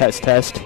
Test, test.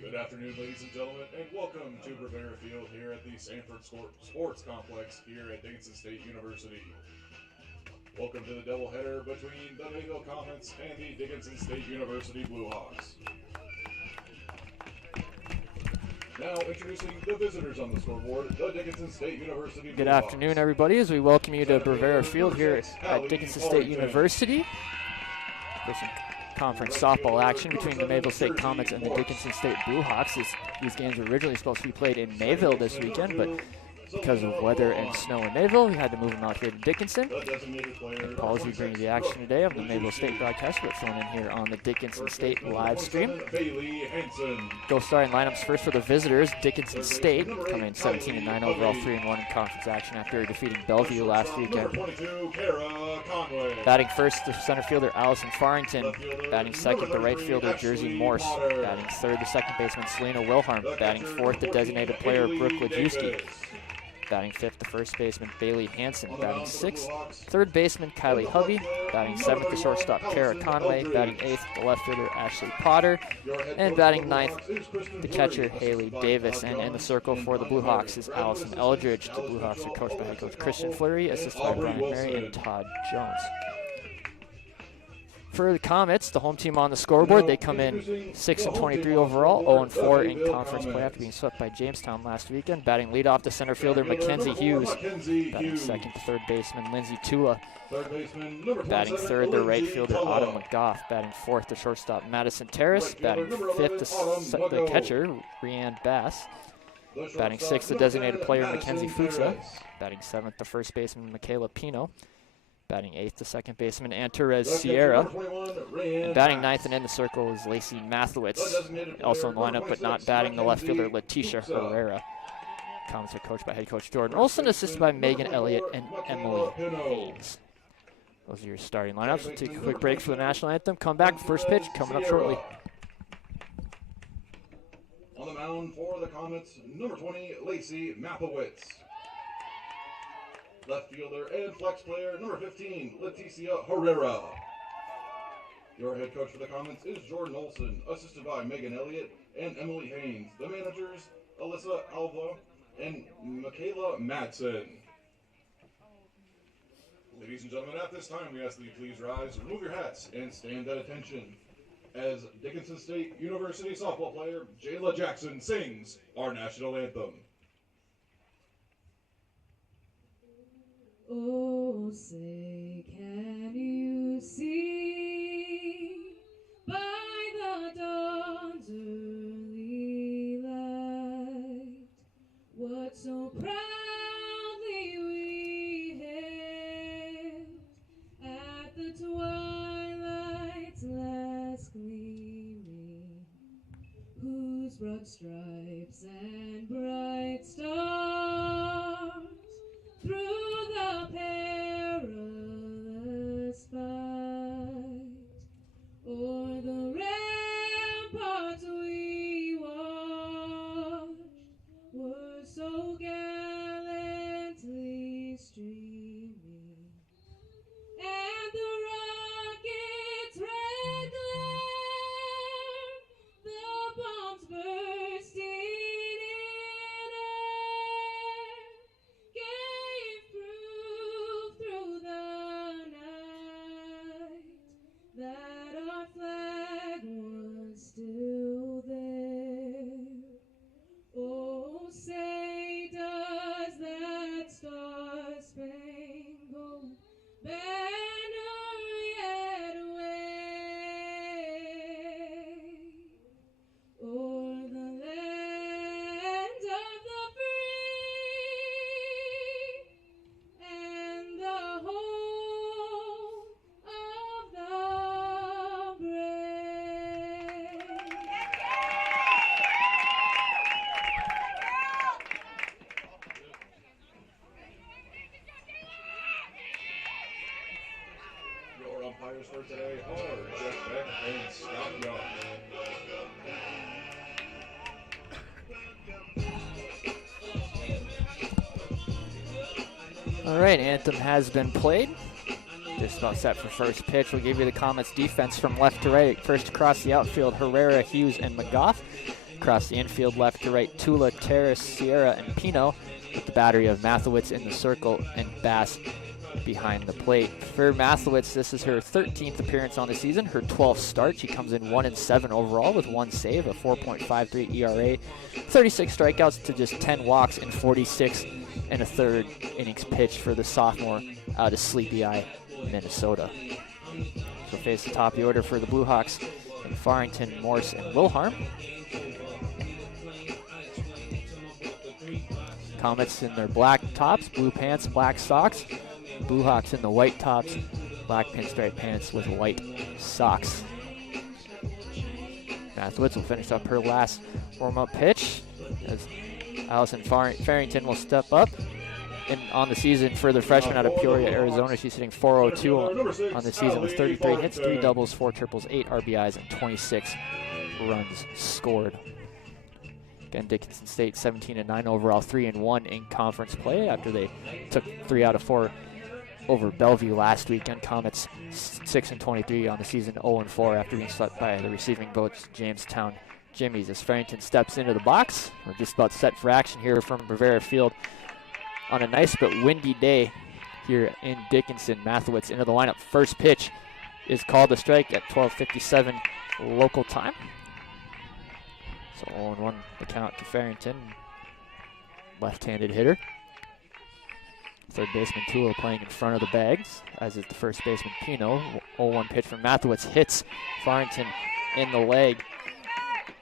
Good afternoon, ladies and gentlemen, and welcome to Rivera Field here at the Sanford Sports Complex here at Dickinson State University. Welcome to the doubleheader between the Mayville Comets and the Dickinson State University Blue Hawks. Now introducing the visitors on the scoreboard, the Dickinson State University Blue Good afternoon, Hawks. everybody, as we welcome you to Rivera Field here at Dickinson State University for some conference softball action between the Mayville State Comets and the Dickinson State Blue Hawks. These games were originally supposed to be played in Mayville this weekend, but because of weather and snow in Mayville, we had to move them out here to Dickinson. And Paulsy brings the action today of the Mayville State broadcast, but thrown in here on the Dickinson State live stream. Go starting lineups first for the visitors. Dickinson State coming in 17-9 overall, 3-1 in conference action after defeating Bellevue last weekend. Batting first, the center fielder Allison Farrington. Batting second, the right fielder Jersey Morse. Batting third, the second baseman Selena Wilharm. Batting fourth, the designated player Brooke Lajewski. Batting fifth, the first baseman Bailey Hansen. Batting sixth, third baseman Kylie Hubby. Batting seventh, the shortstop Kara Conway. Batting eighth, the left fielder Ashley Potter. And batting ninth, the catcher Haley Davis. And in the circle for the Blue Hawks is Allison Eldridge. The Blue Hawks are coached by head coach Christian Fleury, assisted by Brian Murray and Todd Jones. For the Comets, the home team on the scoreboard, they come in 6 and 23 overall, 0 and 4 in conference play after being swept by Jamestown last weekend. Batting leadoff the center fielder Mackenzie Hughes, batting second to third baseman Lindsey Tula, batting third the right fielder Autumn McGough, batting fourth the shortstop Madison Terrace, batting fifth the catcher Rianne Bass, batting sixth the designated player Mackenzie Futsa, batting seventh the first baseman Michaela Pino, batting eighth the second baseman Antares Sierra, and batting ninth and in the circle is Lacey Mathowitz, also in the lineup but not batting the left fielder Letitia Herrera. Comets are coached by head coach Jordan Olson, assisted by Megan Elliott and Emily Haynes. Those are your starting lineups. We'll take a quick break for the national anthem. Come back, first pitch coming up shortly. On the mound for the Comets, number 20, Lacey Mathowitz. Left fielder and flex player, number 15, Leticia Herrera. Your head coach for the Comets is Jordan Olson, assisted by Megan Elliott and Emily Haynes. The managers, Alyssa Alva and Michaela Madsen. Ladies and gentlemen, at this time, we ask that you please rise, remove your hats, and stand at attention as Dickinson State University softball player Jayla Jackson sings our national anthem. Oh, say, can you see by the dawn's early light what so proudly we hailed at the twilight's last gleaming, whose broad stripes and bright stars through the perilous fight o'er the ramparts we watched were so gallantly streaming, and the rocket's red glare, the bombs bursting in air, gave proof through the night that our flag was still there. Oh, say does that star-spangled banner yet wave o'er the land of the free and the home of the brave? Your umpires for today are Jeff Beck and Scott Young. All right, anthem has been played. Just about set for first pitch. We'll give you the Comets defense from left to right. First across the outfield, Herrera, Hughes, and McGough. Across the infield, left to right, Tula, Terrace, Sierra, and Pino, with the battery of Mathowitz in the circle and Bass behind the plate. For Mathowitz, this is her 13th appearance on the season, her 12th start. She comes in 1 and 7 overall with 1 save, a 4.53 ERA, 36 strikeouts to just 10 walks, and 46 and a third innings pitched for the sophomore out of Sleepy Eye, Minnesota. She'll face the top of the order for the Blue Hawks in Farrington, Morse, and Wilharm. Comets in their black tops, blue pants, black socks. Blue Hawks in the white tops, black pinstripe pants with white socks. Mathowitz will finish up her last warm-up pitch as Allison Farrington will step up. And on the season for the freshman out of Peoria, Arizona, she's hitting .402 on the season with 33 hits, 3 doubles, 4 triples, 8 RBIs, and 26 runs scored. Again, Dickinson State 17-9 overall, 3-1 in conference play after they took 3 out of 4 over Bellevue last weekend. Comets 6-23 on the season, 0-4 after being swept by the receiving boats Jamestown Jimmies. As Farrington steps into the box, we're just about set for action here from Rivera Field on a nice but windy day here in Dickinson. Mathowitz into the lineup. First pitch is called a strike at 12:57 local time. So 0-1 the count to Farrington, left-handed hitter. Third baseman Tula playing in front of the bags, as is the first baseman Pino. 0-1 pitch from Mathewitz hits Farrington in the leg.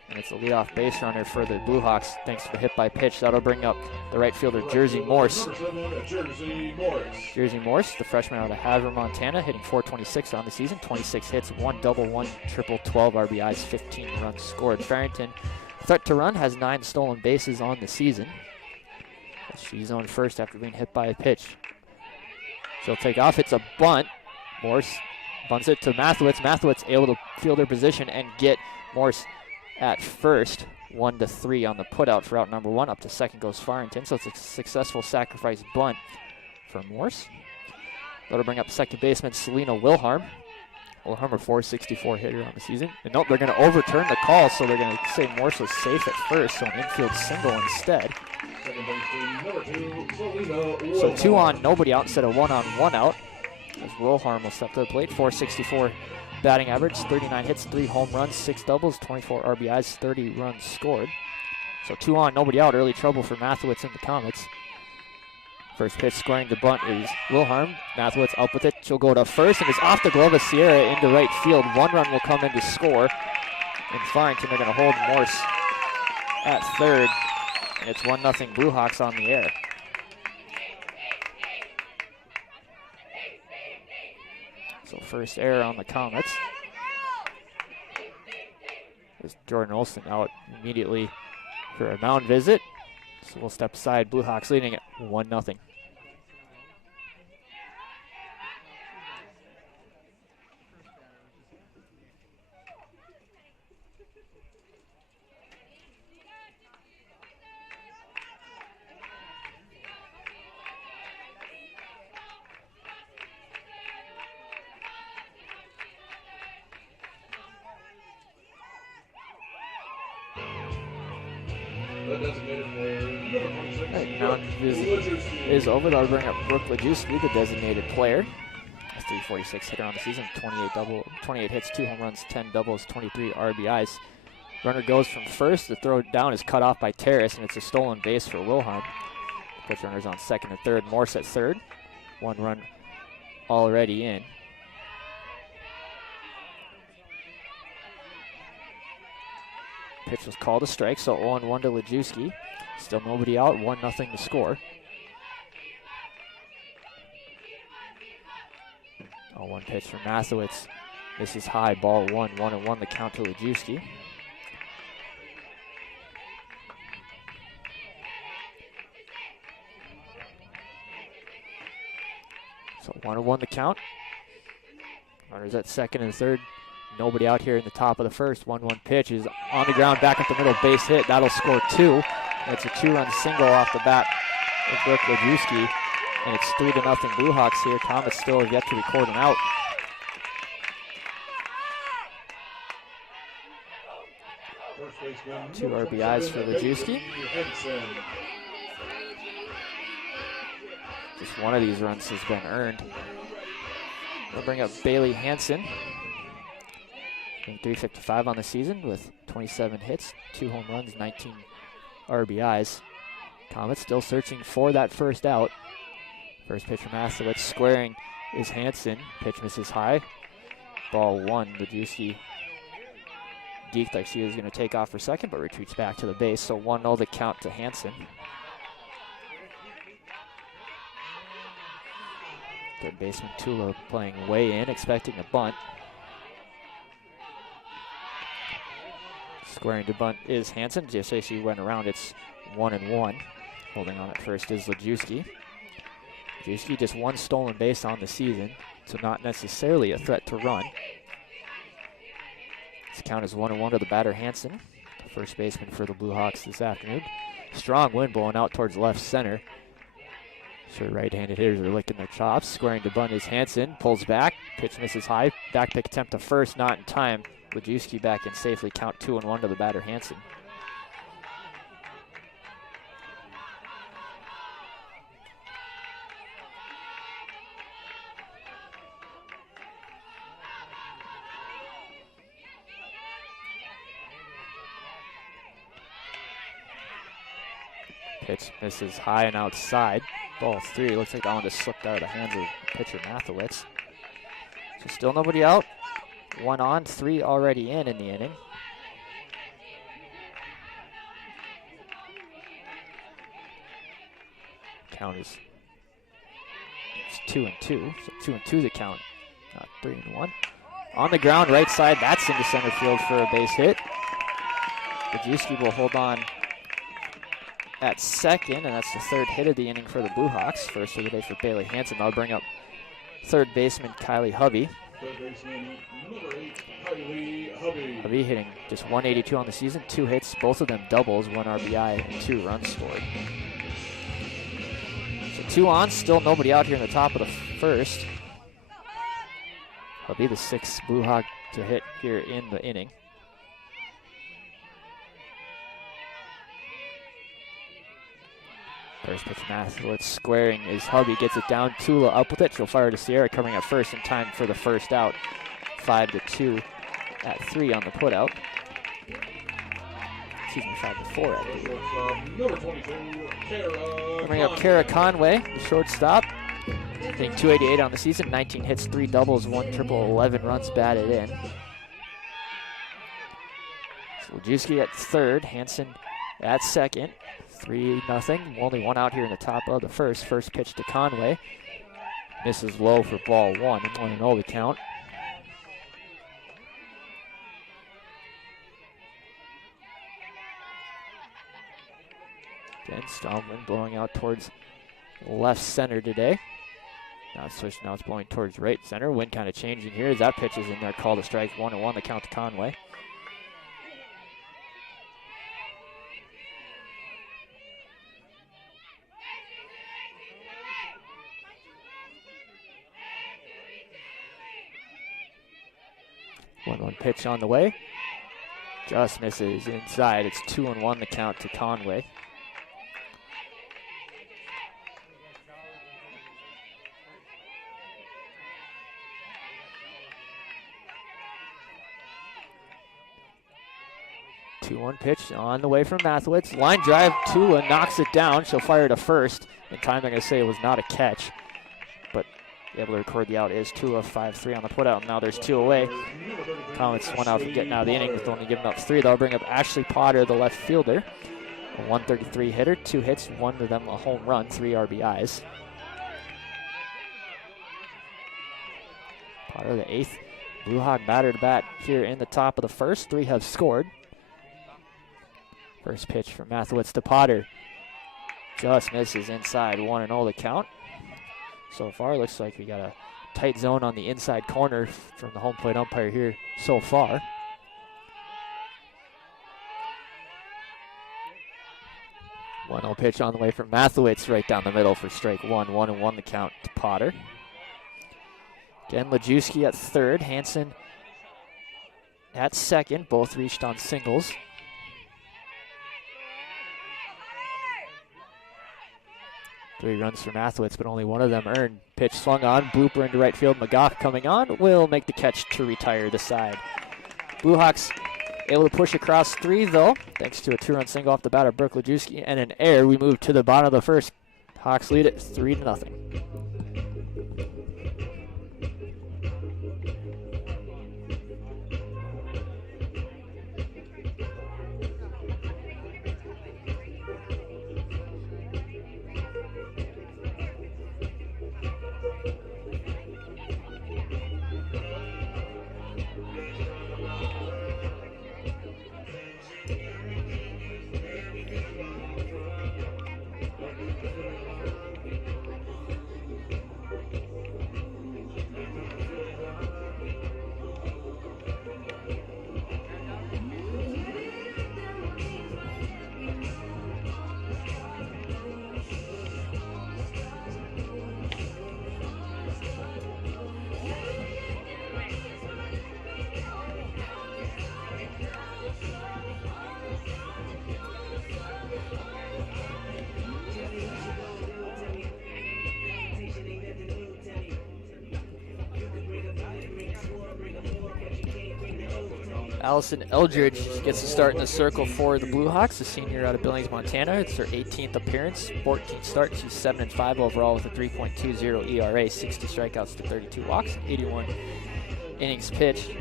And it's a leadoff base runner for the Blue Hawks thanks to the hit by pitch. That'll bring up the right fielder Jersey Morse. Jersey Morse, the freshman out of Havre, Montana, hitting .426 on the season. 26 hits, 1 double, 1 triple, 12 RBIs, 15 runs scored. Farrington, threat to run, has 9 stolen bases on the season. She's on first after being hit by a pitch. She'll take off. It's a bunt. Morse bunts it to Mathewitz. Mathewitz able to field her position and get Morse at first. 1-3 on the putout for out number 1. Up to second goes Farrington. So it's a successful sacrifice bunt for Morse. That'll bring up second baseman Selena Wilharm. Wilharm, a .464 hitter on the season. And nope, they're going to overturn the call, so they're going to say Morse was safe at first, so an infield single instead. So 2 on, nobody out instead of 1 on, 1 out. As Wilharm will step to the plate. .464 batting average, 39 hits, 3 home runs, 6 doubles, 24 RBIs, 30 runs scored. So 2 on, nobody out. Early trouble for Mathewitz and the Comets. First pitch scoring the bunt is Wilharm. Mathewitz up with it. She'll go to first and is off the glove of Sierra into right field. 1 run will come in to score. And Farrington are going to hold Morse at third. And it's 1-0 Blue Hawks on the air. So first error on the Comets. There's Jordan Olson out immediately for a mound visit. So we'll step aside. Blue Hawks leading at 1-0. Mound visit is over. That'll bring up Brooke Lajewski, the designated player. A .346 hitter on the season, 28 hits, 2 home runs, 10 doubles, 23 RBIs. Runner goes from first. The throw down is cut off by Terrace, and it's a stolen base for Wilharm. Pitch runners on second and third. Morse at third. 1 run already in. Pitch was called a strike, so 0-1 to Lajewski. Still nobody out, 1-0 to score. 0-1 pitch from Mathewitz. This is high, ball 1-1 the count to Lajewski. So 1-1 the count. Runners at second and third. Nobody out here in the top of the first. 1-1 pitch is on the ground, back up the middle, base hit. That'll score 2. It's a 2-run single off the bat of Brooke Lajewski. And it's 3-0 Blue Hawks here. Comets still have yet to record an out. Two RBIs for Lajewski. Just one of these runs has been earned. We'll bring up Bailey Hansen. 355 on the season with 27 hits, 2 home runs, 19 RBIs. Comets still searching for that first out. First pitch from Mathewitz, squaring is Hansen. Pitch misses high. Ball 1. Lajewski deked like she was going to take off for second, but retreats back to the base. So 1-0 the count to Hansen. Third baseman Tula playing way in, expecting a bunt. Squaring to bunt is Hansen. Just say she went around, it's 1-1. Holding on at first is Lajewski. Lajewski just 1 stolen base on the season, so not necessarily a threat to run. This count is 1-1 to the batter Hansen, the first baseman for the Blue Hawks this afternoon. Strong wind blowing out towards left center. Sure, right-handed hitters are licking their chops. Squaring to bunt is Hansen. Pulls back. Pitch misses high. Back pick attempt to first, not in time. Lajewski back in safely. Count 2-1 to the batter Hansen. Pitch misses high and outside. Ball 3. Looks like that one just slipped out of the hands of pitcher Mathewitz. So still nobody out. 1 on, 3 already in the inning. Count is 2-2. So 2-2 the count, not 3-1. On the ground, right side. That's into center field for a base hit. Gajewski will hold on at second, and that's the 3rd hit of the inning for the Blue Hawks. First of the day for Bailey Hansen. That'll bring up 3rd baseman Kylie Hubby. Third baseman, number 8, Kylie Hubby. Hubby hitting just 182 on the season, 2 hits, both of them doubles, 1 RBI, and 2 runs scored. So 2 on, still nobody out here in the top of the 1st. Hubby, the 6th Blue Hawk to hit here in the inning. First pitch, Mathewitz squaring is Hubby, gets it down. Tula up with it. She'll fire to Sierra, coming at first in time for the first out. 5-2 at 3 on the putout. Excuse me, 5-4 at 3. Number 22, Kara. Coming up, Kara Conway, the shortstop. Hitting .288 on the season, 19 hits, 3 doubles, 1 triple, 11 runs batted in. Wojcicki at 3rd, Hansen at 2nd. 3-0. Only 1 out here in the top of the 1st. First pitch to Conway. Misses low for ball 1. 1-0 the count. Again, strong wind blowing out towards left center today. Now it's blowing towards right center. Wind kind of changing here as that pitch is in there. Called a strike. 1-1 the count to Conway. One pitch on the way. Just misses inside. It's 2-1 the count to Conway. Two-one pitch on the way from Mathewitz. Line drive, Tula knocks it down. She'll fire to first. In time, they're going to say it was not a catch. But able to record the out is Tula, 5-3 on the putout. Now there's 2 away. Comets 1 out from getting out of the inning with only giving up 3. They'll bring up Ashley Potter, the left fielder. A 133 hitter, 2 hits, 1 of them a home run, 3 RBIs. Potter, the 8th Blue Hawk batter to bat here in the top of the 1st. 3 have scored. First pitch from Mathewitz to Potter. Just misses inside, 1-0 the count. So far, looks like we got a tight zone on the inside corner from the home plate umpire here so far. One-zero pitch on the way from Mathewitz right down the middle for strike 1. 1-1 the count to Potter. Again, Lajewski at 3rd. Hansen at 2nd. Both reached on singles. Three runs for Mathewitz, but only 1 of them earned. Pitch swung on, blooper into right field. McGough coming on, will make the catch to retire the side. Blue Hawks able to push across 3, though, thanks to a 2-run single off the bat of Brooke Lajewski and an error. We move to the bottom of the 1st. Hawks lead it 3-0. Allison Eldridge gets to start in the circle for the Blue Hawks, a senior out of Billings, Montana. It's her 18th appearance, 14th start. She's 7-5 overall with a 3.20 ERA, 60 strikeouts to 32 walks, 81 innings pitched.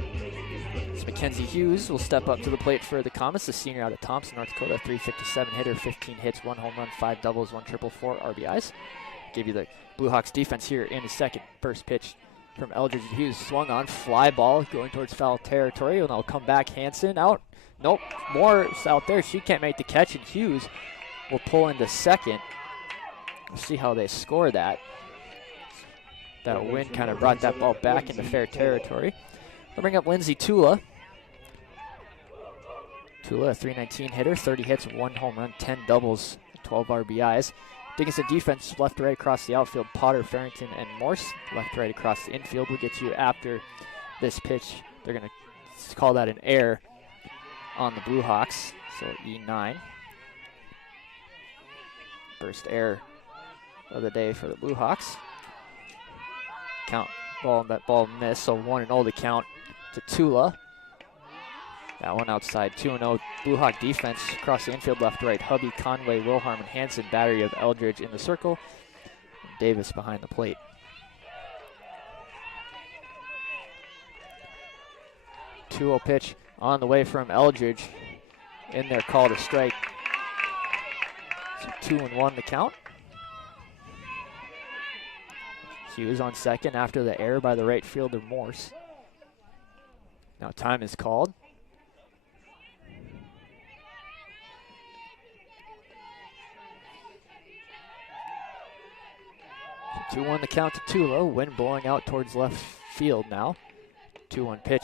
So Mackenzie Hughes will step up to the plate for the Comets, a senior out of Thompson, North Dakota, 357 hitter, 15 hits, 1 home run, 5 doubles, 1 triple, 4 RBIs. Give you the Blue Hawks defense here in a second. First pitch from Eldridge and Hughes, swung on, fly ball going towards foul territory, and they'll come back. Hanson out. Nope, Moore's out there. She can't make the catch, and Hughes will pull into second. We'll see how they score that. That wind kind of brought that ball back into fair territory. They'll bring up Lindsay Tula. Tula, a 319 hitter, 30 hits, 1 home run, 10 doubles, 12 RBIs. Dickinson defense left to right across the outfield. Potter, Farrington, and Morse left to right across the infield. We'll get you after this pitch. They're going to call that an error on the Blue Hawks, so E9. First error of the day for the Blue Hawks. Count ball, that ball missed, so 1-0 to count to Tula. That one outside, 2-0. Blue Hawk defense across the infield, left to right. Hubby, Conway, Wilharm, and Hanson. Battery of Eldridge in the circle. And Davis behind the plate. Two-0 pitch on the way from Eldridge. In there, call to strike. So 2-1 the count. Hughes on second after the error by the right fielder, Morse. Now time is called. 2-1 the count to Tula. Wind blowing out towards left field now. 2-1 pitch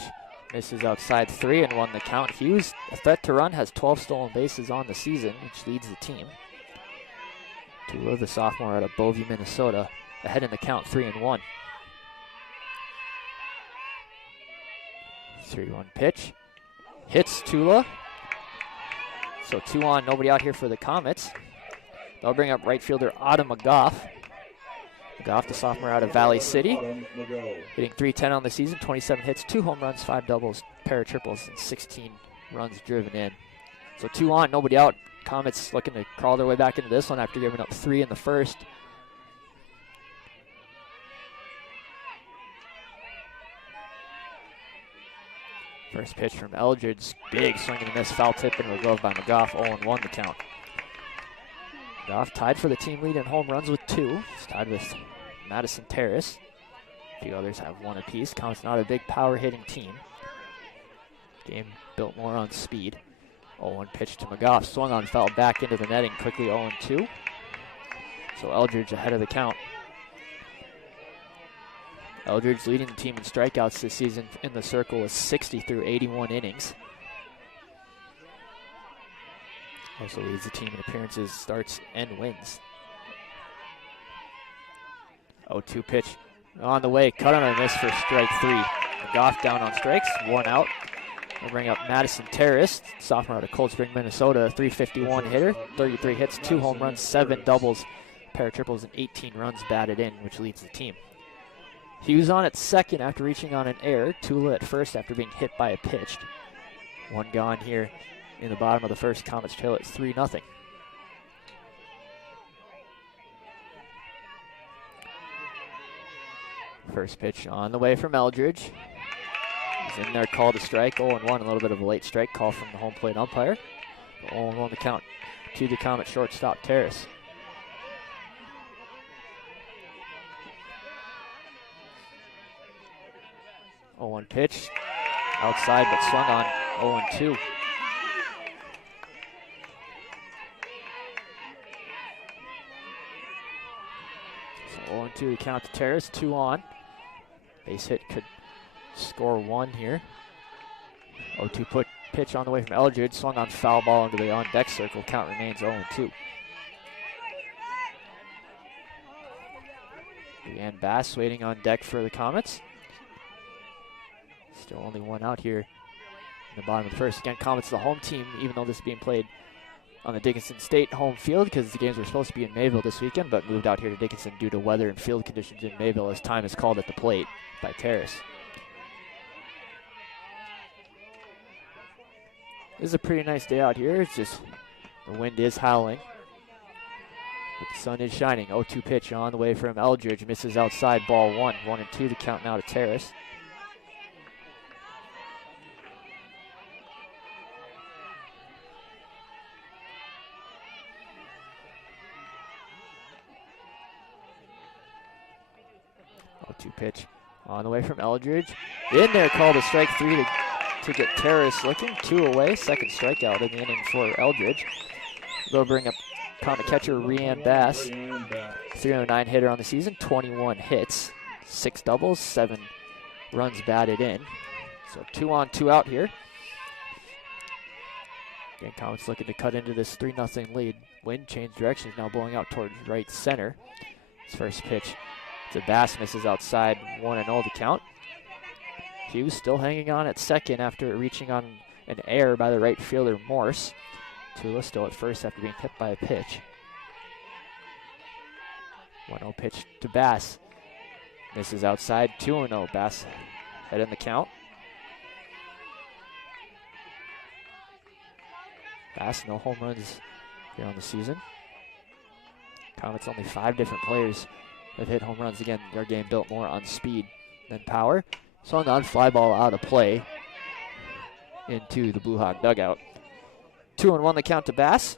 misses outside 3-1 the count. Hughes, a threat to run, has 12 stolen bases on the season, which leads the team. Tula, the sophomore out of Bovey, Minnesota, ahead in the count, 3-1. 3-1 pitch. Hits Tula. So 2 on, nobody out here for the Comets. They'll bring up right fielder Autumn McGough. McGough, the sophomore out of Valley City, hitting .310 on the season, 27 hits, 2 home runs, 5 doubles, pair of triples, and 16 runs driven in. So 2 on, nobody out. Comets looking to crawl their way back into this one after giving up 3 in the first. First pitch from Eldridge, big swing and a miss, foul tip into a glove by McGough, 0-1 the count. McGough tied for the team lead in home runs with 2. He's tied with Madison Terrace. A few others have 1 apiece. Comets not a big power hitting team. Game built more on speed. 0-1 pitch to McGough, swung on, foul back into the netting, quickly 0-2. So Eldridge ahead of the count. Eldridge leading the team in strikeouts this season in the circle with 60 through 81 innings. Also leads the team in appearances, starts, and wins. 0-2 pitch on the way, cut on a miss for strike 3. McGough down on strikes, 1 out. We'll bring up Madison Terrace, sophomore out of Cold Spring, Minnesota, 351 hitter, 33 hits, 2 home runs, 7 doubles, pair of triples, and 18 runs batted in, which leads the team. Hughes on at second after reaching on an error. Tula at first after being hit by a pitch. 1 gone here in the bottom of the first. Comets trail at 3-0. First pitch on the way from Eldridge. He's in there, called a strike. 0-1, a little bit of a late strike call from the home plate umpire. 0-1 the count to the Comet shortstop, Terrace. One pitch, outside but swung on, 0-2. So 0-2 to count to Terrace, 2 on. Base hit could score 1 here. 0-2 pitch on the way from Eldridge, swung on, foul ball into the on-deck circle. Count remains 0-2. Leanne Bass waiting on deck for the Comets. Still only 1 out here in the bottom of the first. Again, Comets the home team, even though this is being played on the Dickinson State home field because the games were supposed to be in Mayville this weekend, but moved out here to Dickinson due to weather and field conditions in Mayville as time is called at the plate by Terrace. This is a pretty nice day out here. It's just the wind is howling. But the sun is shining. 0-2 pitch on the way from Eldridge. Misses outside, ball 1. 1-2 the count now to Terrace. Pitch on the way from Eldridge. In there, called a strike 3 to get Terrace looking. 2 away, second strikeout in the inning for Eldridge. They'll bring up counter catcher Rianne Bass. 309 hitter on the season, 21 hits, 6 doubles, 7 runs batted in. So 2 on, 2 out here. Again, Comets looking to cut into this 3-0 lead. Wind change directions, now blowing out towards right center. His first pitch to Bass, misses outside, 1-0 the count. Hughes still hanging on at second after reaching on an error by the right fielder Morse. Tula still at first after being hit by a pitch. 1-0 pitch to Bass. Misses outside, 2-0. Bass head in the count. Bass, no home runs here on the season. Comets only 5 different players have hit home runs. Again, their game built more on speed than power. Swung on, fly ball out of play into the Blue Hawk dugout. 2-1 the count to Bass.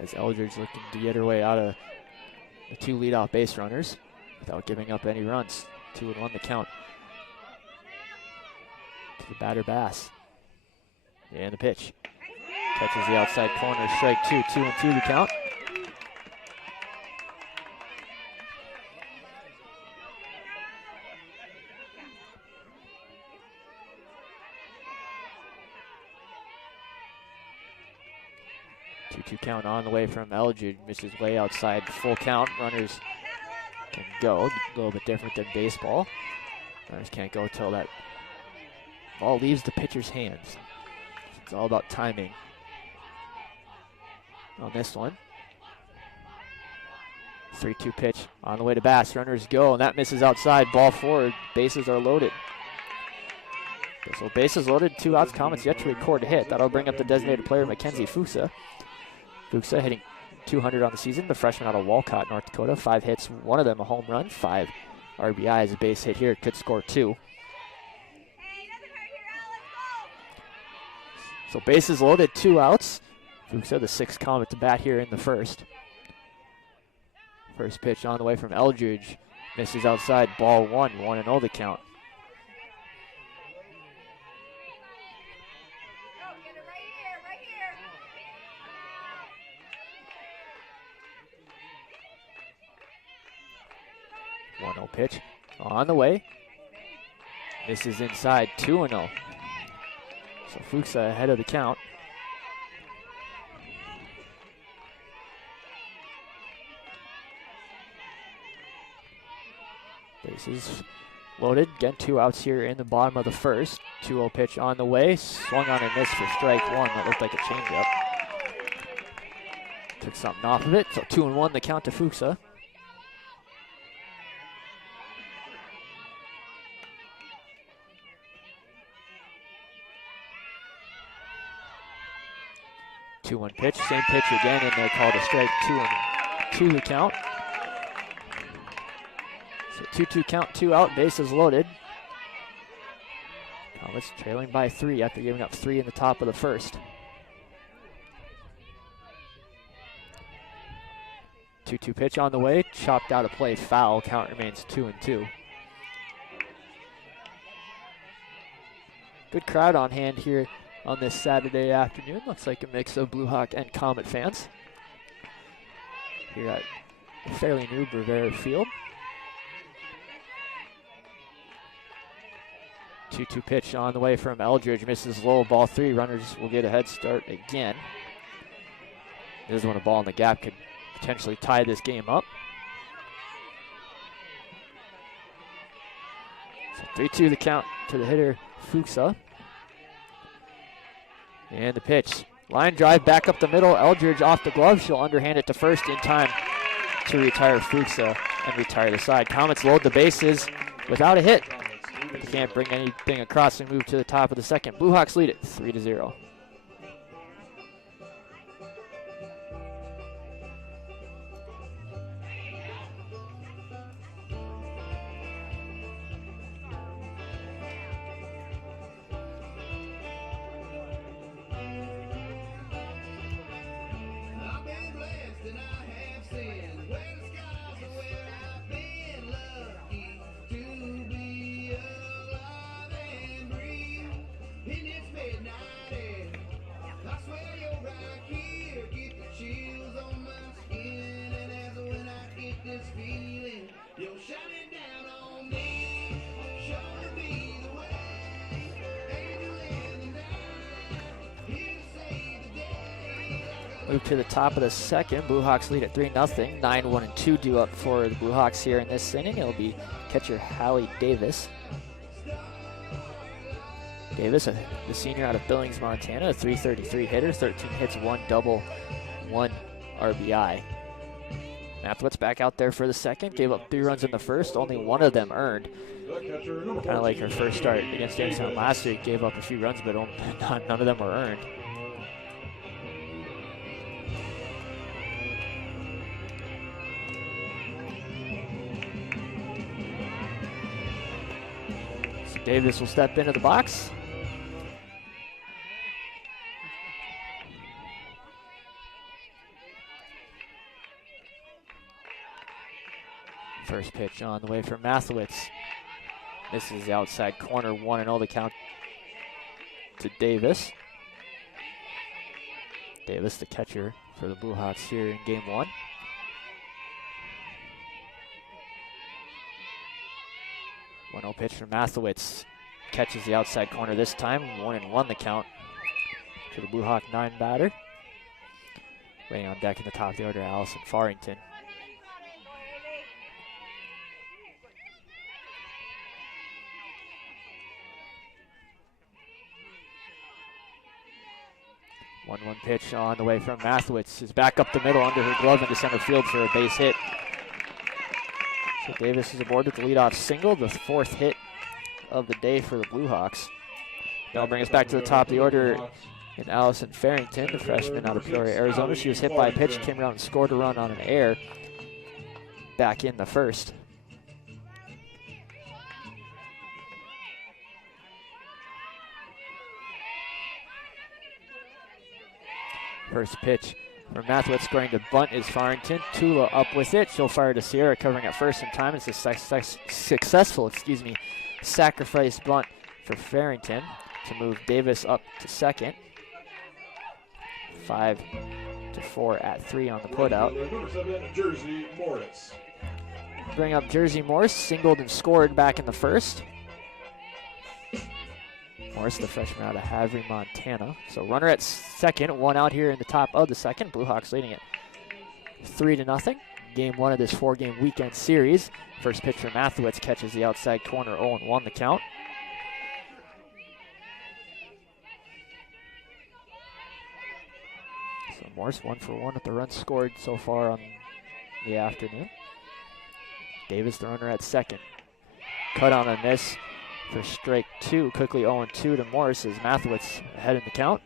As Eldridge looking to get her way out of the 2 leadoff base runners without giving up any runs. 2-1 the count to the batter Bass. And the pitch. Catches the outside corner, strike 2, 2-2 the count. Two count on the way from Eldridge, misses way outside, full count. Runners can go, a little bit different than baseball. Runners can't go until that ball leaves the pitcher's hands. It's all about timing on this one. 3-2 pitch on the way to Bass. Runners go, and that misses outside. Ball forward. Bases are loaded. So bases loaded, 2 outs. Comets yet to record a hit. That'll bring up the designated player, Mackenzie Fuchsa. Fuchsa hitting 200 on the season. The freshman out of Walcott, North Dakota. 5 hits, 1 of them a home run. 5 RBIs. A base hit here. Could score 2. So bases loaded, 2 outs. Fuchsa, the 6th Comet to bat here in the first. First pitch on the way from Eldridge. Misses outside, ball 1, 1-0 the count. Pitch on the way. Misses inside, 2-0. So Fuchsa ahead of the count. Bases loaded. Again, 2 outs here in the bottom of the first. 2-0 pitch on the way. Swung on and missed for strike 1. That looked like a changeup. Took something off of it. So 2-1 the count to Fuchsa. Two-one pitch, same pitch again, and they're called a strike. 2-2 the count. So 2-2 count, 2 out, bases loaded. Comets trailing by 3 after giving up 3 in the top of the first. 2-2 pitch on the way, chopped out of play, foul. Count remains 2-2. Good crowd on hand here on this Saturday afternoon. Looks like a mix of Blue Hawk and Comet fans here at the fairly new Brevera Field. 2-2 pitch on the way from Eldridge. Misses low, ball 3. Runners will get a head start again. This is when a ball in the gap could potentially tie this game up. So 3-2 the count to the hitter, Fuchsa. And the pitch. Line drive back up the middle. Eldridge off the glove. She'll underhand it to first in time to retire Fuchsa. and retire the side. Comets load the bases without a hit. They can't bring anything across and move to the top of the second. Blue Hawks lead it 3-0. Move to the top of the second. Blue Hawks lead at 3-0. 9-1-2 due up for the Blue Hawks here in this inning. It'll be catcher Hallie Davis. Davis, the senior out of Billings, Montana, a .333 hitter, 13 hits, 1 double, 1 RBI. Mathewitz back out there for the second. Gave up 3 runs in the first. Only 1 of them earned. Kind of like her first start against Dickinson last week. Gave up a few runs, but none of them were earned. Davis will step into the box. First pitch on the way from Mathewitz. Misses the outside corner, 1-0 the count to Davis. Davis, the catcher for the Blue Hawks here in game 1. 1-0 pitch from Mathewitz. Catches the outside corner this time. 1-1 the count to the Blue Hawk 9 batter. Waiting on deck in the top of the order, Allison Farrington. One pitch on the way from Mathewitz. Is back up the middle under her glove into center field for a base hit. So Davis is aboard with the leadoff single, the 4th hit of the day for the Blue Hawks. That'll bring us back to the top of the order in Allison Farrington, the freshman out of Peoria, Arizona. She was hit by a pitch, came around and scored a run on an error back in the first. First pitch from Mathewitz going to bunt is Farrington. Tula up with it. She'll fire to Sierra, covering at first in time. It's a successful sacrifice bunt for Farrington to move Davis up to second. 5-4 at 3 on the putout. Number 7, Jersey Morris. Bring up Jersey Morris, singled and scored back in the first. Morris, the freshman out of Havre, Montana. So runner at second, 1 out here in the top of the second. Blue Hawks leading it 3-0. Game 1 of this 4-game weekend series. First pitch for Mathewitz catches the outside corner, 0-1 the count. So Morris 1 for 1 with the runs scored so far on the afternoon. Davis, the runner at second. Cut on a miss for strike 2. Quickly 0-2 to Morris as Mathewitz ahead in the count.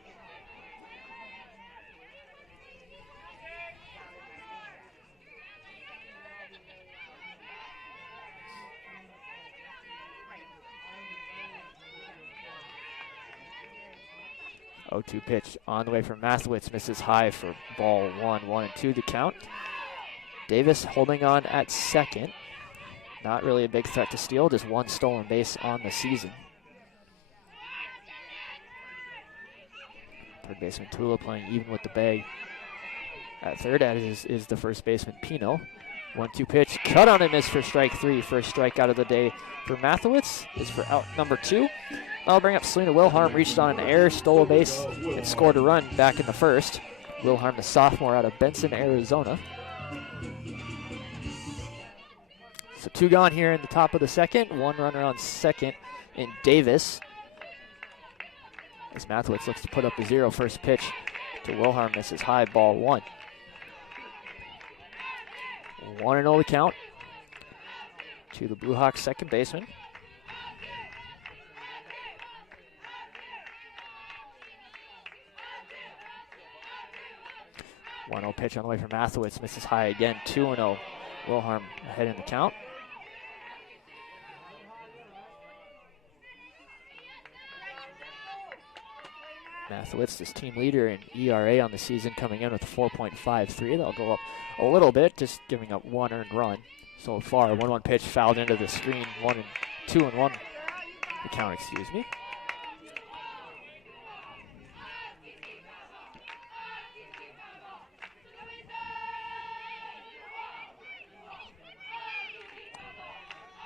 Oh, 2 pitch on the way from Mathewitz, misses high for ball 1. 1-2 the count. Davis holding on at second. Not really a big threat to steal, just 1 stolen base on the season. Third baseman Tula playing even with the bag at third, as is the first baseman Pino. 1-2 pitch, cut on a miss for strike 3. First strikeout of the day for Mathewitz is for out number 2. I'll bring up Selena Wilharm, reached on an error, stole a base, and scored a run back in the first. Wilharm, the sophomore out of Benson, Arizona. So 2 gone here in the top of the second. 1 runner on second in Davis. As Mathewitz looks to put up a 0. First pitch to Wilharm, misses high, ball 1. 1-0 the count to the Blue Hawks second baseman. 1-0 pitch on the way from Mathewitz, misses high again, 2-0. Wilhelm ahead in the count. Mathewitz, this team leader in ERA on the season, coming in with 4.53. They'll go up a little bit, just giving up 1 earned run so far. 1-1 pitch fouled into the screen, 2-1. The count, excuse me.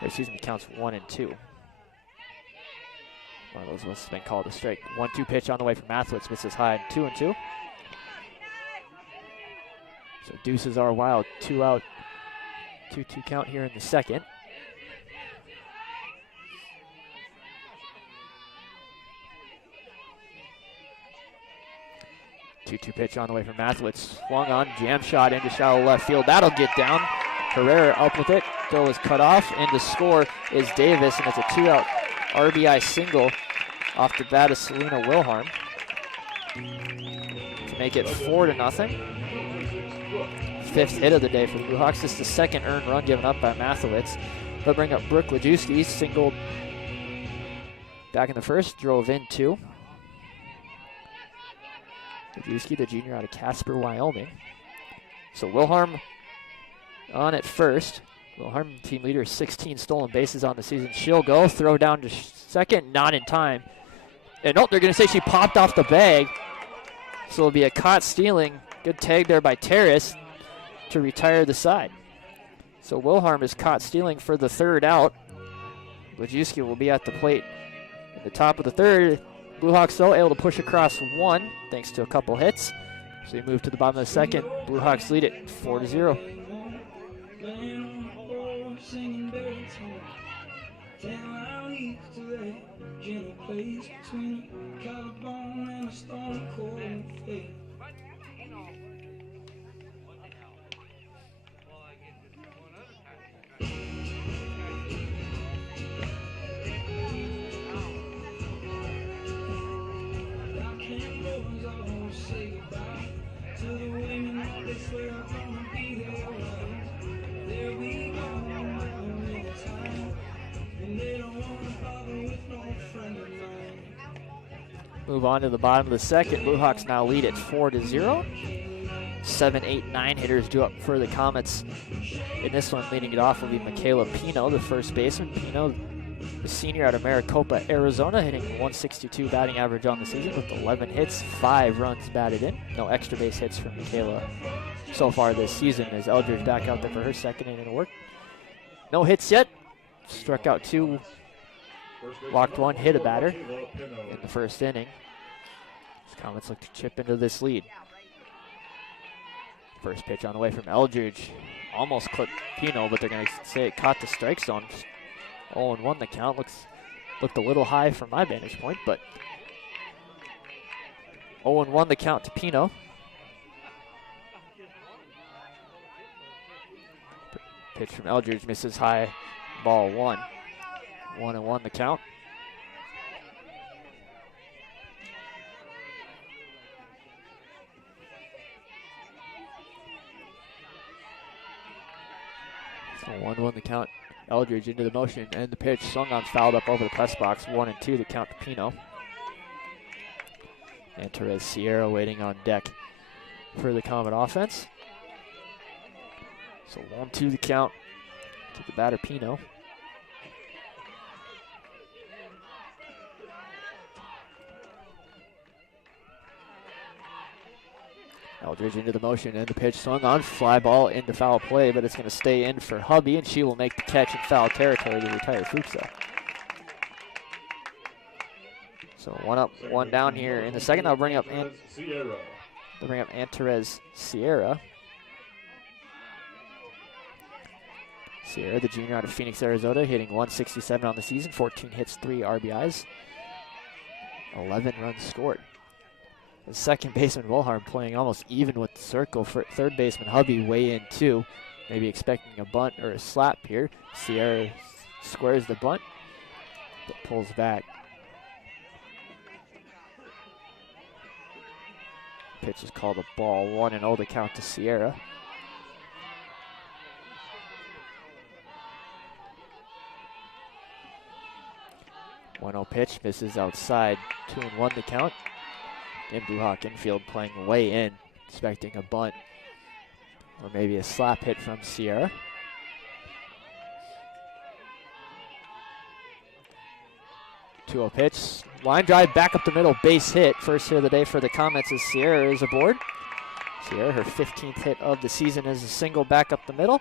Excuse me, counts 1-2. One of those must have been called a strike. 1-2 pitch on the way from Mathewitz, misses high, 2-2. So deuces are wild, 2 out, 2-2 count here in the second. Two pitch on the way from Mathewitz, swung on, jam shot into shallow left field. That'll get down. Herrera up with it. Throw is cut off, and the score is Davis, and it's a 2-out RBI single off the bat of Selena Wilharm to make it 4-0. 5th hit of the day for the Blue Hawks. This is the second earned run given up by Mathewitz. They'll bring up Brooke Lajewski, singled back in the first, drove in 2. Lajewski, the junior out of Casper, Wyoming. So Wilharm on at first. Wilharm, team leader, 16 stolen bases on the season. She'll go, throw down to second, not in time. And nope, they're going to say she popped off the bag. So it'll be a caught stealing. Good tag there by Terrace to retire the side. So Wilharm is caught stealing for the 3rd out. Lajewski will be at the plate in the top of the 3rd. Blue Hawks, though, able to push across 1 thanks to a couple hits. So we move to the bottom of the 2nd. Blue Hawks lead it 4-0. Move on to the bottom of the 2nd. Blue Hawks now lead at 4-0. 7, 8, 9 hitters due up for the Comets. In this one, leading it off will be Michaela Pino, the first baseman. Pino, the senior out of Maricopa, Arizona, hitting 162 batting average on the season with 11 hits, 5 runs batted in. No extra base hits for Michaela so far this season, as Eldridge back out there for her second inning of work. No hits yet. Struck out 2, walked 1, hit a batter in the first inning. As Comets look to chip into this lead. First pitch on the way from Eldridge. Almost clipped Pino, but they're going to say it caught the strike zone. 0-1 the count. Looked a little high from my vantage point, but 0-1 the count to Pino. Pitch from Eldridge misses high, ball 1. 1-1 the count. So 1-1 the count. Eldridge into the motion and the pitch swung on, fouled up over the press box. 1-2 the count to Pino. And Therese Sierra waiting on deck for the Comet offense. So 1-2 the count to the batter Pino. Eldridge into the motion and the pitch swung on, fly ball into foul play, but it's going to stay in for Hubby, and she will make the catch in foul territory to retire Fuchsa. So 1 up, 1 down here in the second. They'll bring up Antares Sierra. Sierra, the junior out of Phoenix, Arizona, hitting 167 on the season, 14 hits, 3 RBIs, 11 runs scored. The second baseman, Wilharm, playing almost even with the circle. For third baseman, Hubby, way in 2. maybe expecting a bunt or a slap here. Sierra squares the bunt, but pulls back. Pitch is called a ball. 1-0 to count to Sierra. One-0 pitch misses outside. 2-1 to count. And Blue Hawk infield playing way in, expecting a bunt or maybe a slap hit from Sierra. Two-0 pitch. Line drive back up the middle, base hit. First hit of the day for the Comets as Sierra is aboard. Sierra, her 15th hit of the season, is a single back up the middle.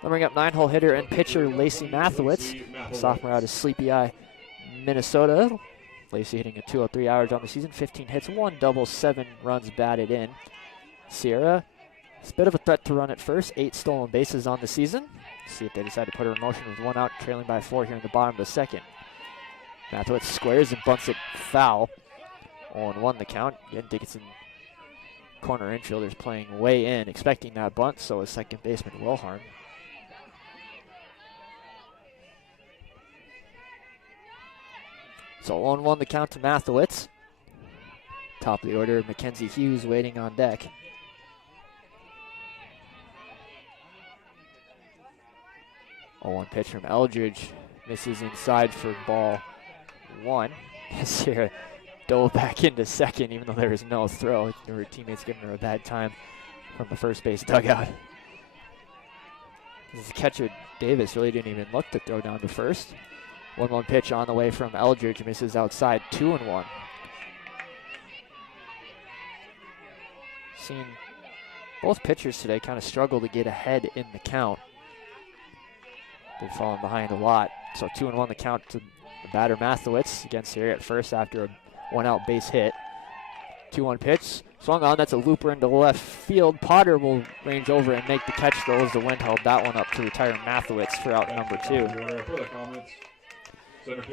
They'll bring up 9-hole hitter and pitcher Lacey Mathowitz, sophomore out of Sleepy Eye, Minnesota. Lacey hitting a 203 average on the season, 15 hits, 1 double, 7 runs batted in. Sierra, it's a bit of a threat to run at first, 8 stolen bases on the season. See if they decide to put her in motion with 1 out, trailing by 4 here in the bottom of the second. Mathowitz squares and bunts it foul. 0-1 the count. Again, Dickinson corner infielders playing way in, expecting that bunt, so is second baseman Wilharm. So 0-1 the count to Mathowitz. Top of the order, Mackenzie Hughes waiting on deck. Oh, 1 pitch from Eldridge, misses inside for ball 1. Sierra dove back into second, even though there was no throw. Her teammates giving her a bad time from the first base dugout. This catcher Davis really didn't even look to throw down to first. 1-1 pitch on the way from Eldridge, misses outside, 2-1. Seen both pitchers today kind of struggle to get ahead in the count. They've fallen behind a lot. So 2-1 the count to the batter Mathowitz against Sierra at first after a 1-out base hit. 2-1 pitch, swung on, that's a looper into left field. Potter will range over and make the catch though as the wind held that one up to retire Mathowitz for out number 2.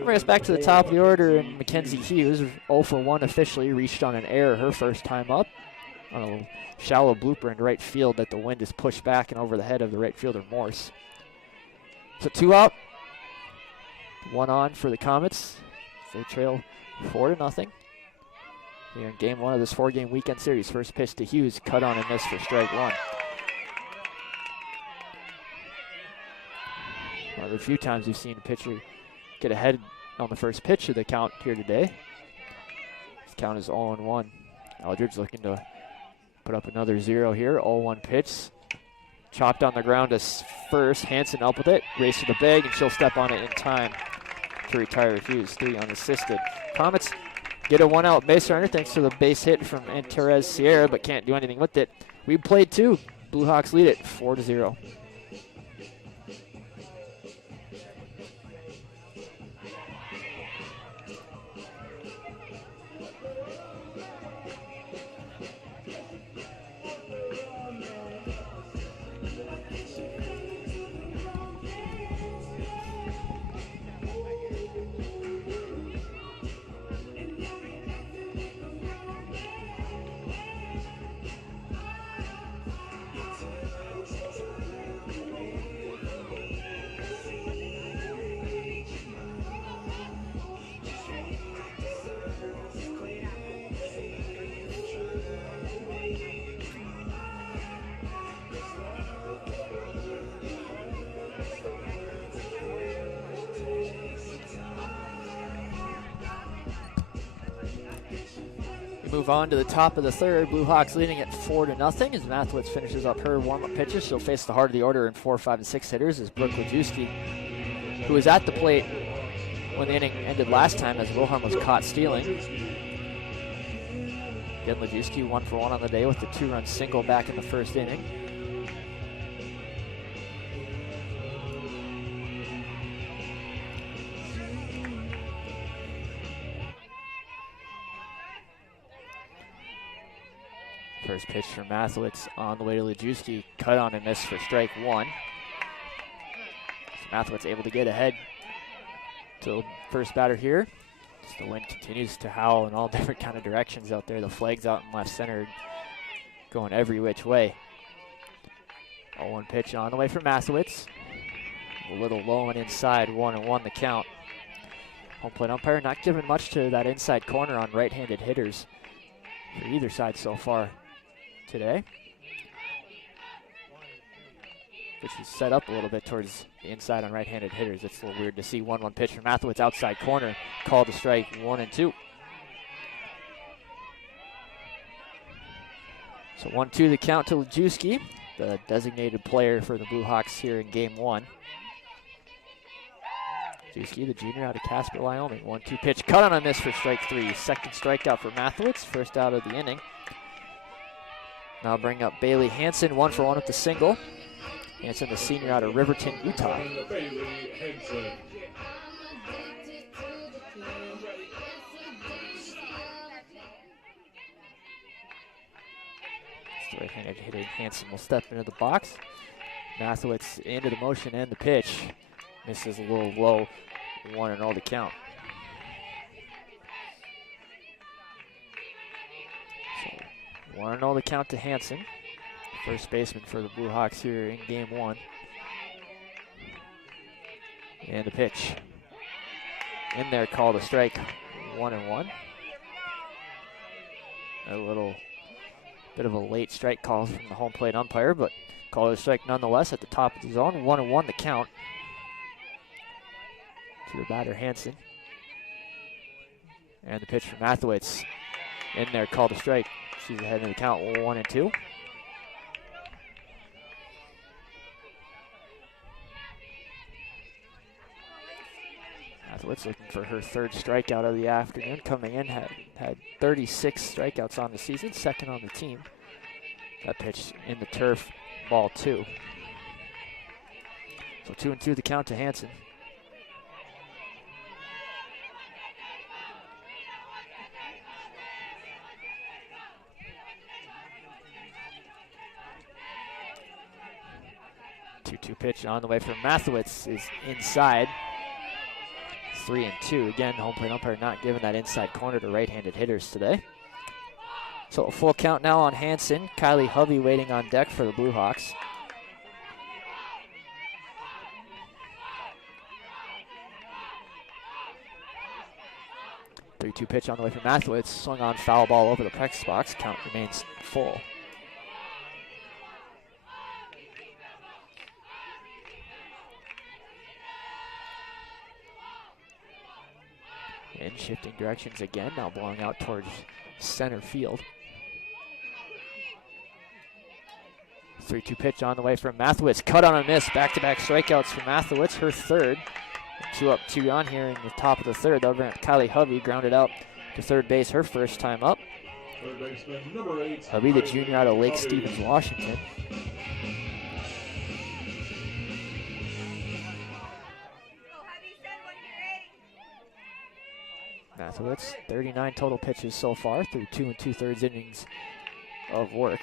Bring us back to the top of the order, and Mackenzie Hughes, 0 for 1 officially, reached on an error her first time up on a shallow blooper in right field that the wind is pushed back and over the head of the right fielder Morse. So 2 out, 1 on for the Comets. They trail 4-0. Here in game 1 of this 4-game weekend series. First pitch to Hughes, cut on and miss for strike 1. One of the few times we've seen a pitcher get ahead on the first pitch of the count here today. This count is 0-1. Eldridge looking to put up another 0 here. 0-1 pitch. Chopped on the ground to first. Hanson up with it. Race to the bag, and she'll step on it in time to retire Hughes. 3 unassisted. Comets get a 1-out base runner thanks to the base hit from Antares Sierra, but can't do anything with it. We played 2. Blue Hawks lead it 4-0. Move on to the top of the third. Blue Hawks leading at 4-0 as Mathowitz finishes up her warm-up pitches. She'll face the heart of the order in 4, 5, and 6 hitters as Brooke Lajewski, who was at the plate when the inning ended last time as Wilhelm was caught stealing. Again, Lajewski 1 for 1 on the day with the 2-run single back in the first inning. First pitch for Mathowitz on the way to Lajewski. Cut on and miss for strike 1. So Mathowitz able to get ahead to the first batter here. Just the wind continues to howl in all different kind of directions out there. The flag's out in left center going every which way. 0-1 pitch on the way from Mathewitz. A little low and inside, 1-1 the count. Home plate umpire not giving much to that inside corner on right-handed hitters for either side so far today. Which is set up a little bit towards the inside on right-handed hitters. It's a little weird to see 1-1 pitch from Mathewitz outside corner. Called to strike 1-2. So 1-2 the count to Lejewski, the designated player for the Blue Hawks here in game 1. Lejewski, the junior out of Casper, Wyoming. 1-2 pitch, cut on a miss for strike 3. Second strikeout for Mathewitz, first out of the inning. Now bring up Bailey Hansen, 1-for-1 with the single. Hansen, the senior out of Riverton, Utah. Right-handed hitter Hansen will step into the box. Mathewitz into the motion and the pitch. Misses a little low, 1-0 to count. So 1-0 to count to Hansen, first baseman for the Blue Hawks here in game 1. And the pitch. In there, called a strike, 1-1. A little bit of a late strike call from the home plate umpire, but called a strike nonetheless at the top of the zone. 1-1 the count to the batter Hansen. And the pitch from Mathewitz. In there, called a strike. She's ahead in the count, 1-2. Mathewitz looking for her third strikeout of the afternoon. Coming in, had 36 strikeouts on the season, second on the team. That pitch in the turf, ball 2. So 2-2 the count to Hansen. Two pitch on the way from Mathewitz is inside. 3-2. Again, home plate umpire not giving that inside corner to right-handed hitters today. So a full count now on Hansen. Kylie Hovey waiting on deck for the Blue Hawks. Three-two pitch on the way from Mathewitz. Swung on, foul ball over the practice box. Count remains full. And shifting directions again, now blowing out towards center field. 3-2 pitch on the way from Mathewitz. Cut on a miss. Back-to-back strikeouts for Mathewitz, her third. 2 up, 2 on here in the top of the third. Over at Kylie Hovey, grounded out to third base her first time up. Third baseman, number 8. Hovey, the junior out of Lake Stevens, Washington. Mathewitz, 39 total pitches so far through 2 2/3 innings of work.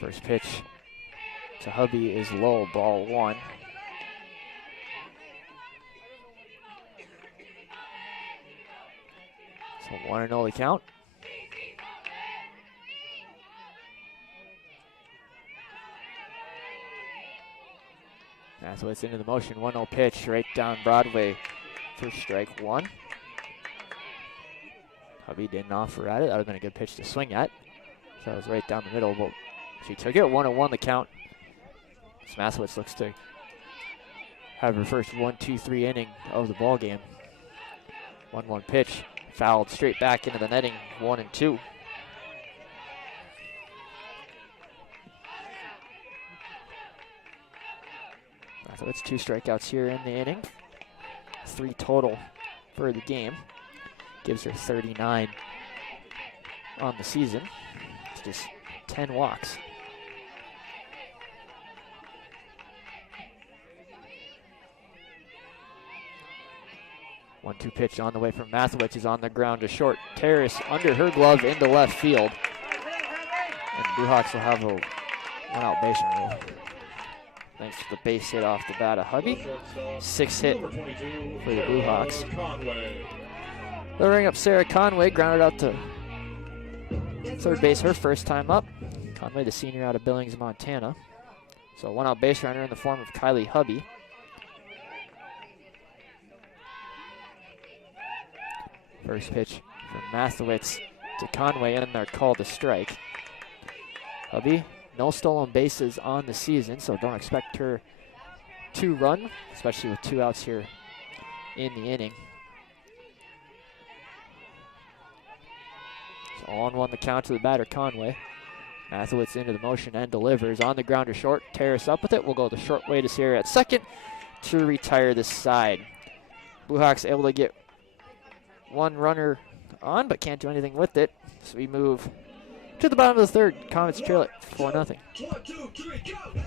First pitch to Hovey is low, ball 1. So 1-0 the count. Mathewitz into the motion, 1-0 pitch right down Broadway for strike 1. Hovey didn't offer at it. That would have been a good pitch to swing at. So it was right down the middle, but she took it. 1-1 the count. So Mathewitz looks to have her first 1-2-3 inning of the ball game. 1-1 pitch, fouled straight back into the netting. 1-2. So it's 2 strikeouts here in the inning. 3 total for the game. Gives her 39 on the season. It's just 10 walks. One-two pitch on the way from Mathewitz is on the ground to short. Terrace under her glove into left field. And Blue Hawks will have a one-out base rule. Thanks to the base hit off the bat of Hovey. 6 hit for the Blue Hawks. They'll ring up Sarah Conway, grounded out to third base her first time up. Conway, the senior out of Billings, Montana. So one out base runner in the form of Kylie Hubby. First pitch from Mathewitz to Conway, and they're called a strike. Hubby, no stolen bases on the season, so don't expect her to run, especially with 2 outs here in the inning. So 0-1 the count to the batter, Conway. Mathewitz into the motion and delivers on the ground to short. Terrace up with it. We'll go the short way to Sierra at second to retire this side. Blue Hawks able to get 1 runner on, but can't do anything with it. So we move to the bottom of the third. Comets trail it 4-0. 1, 2, 3, go!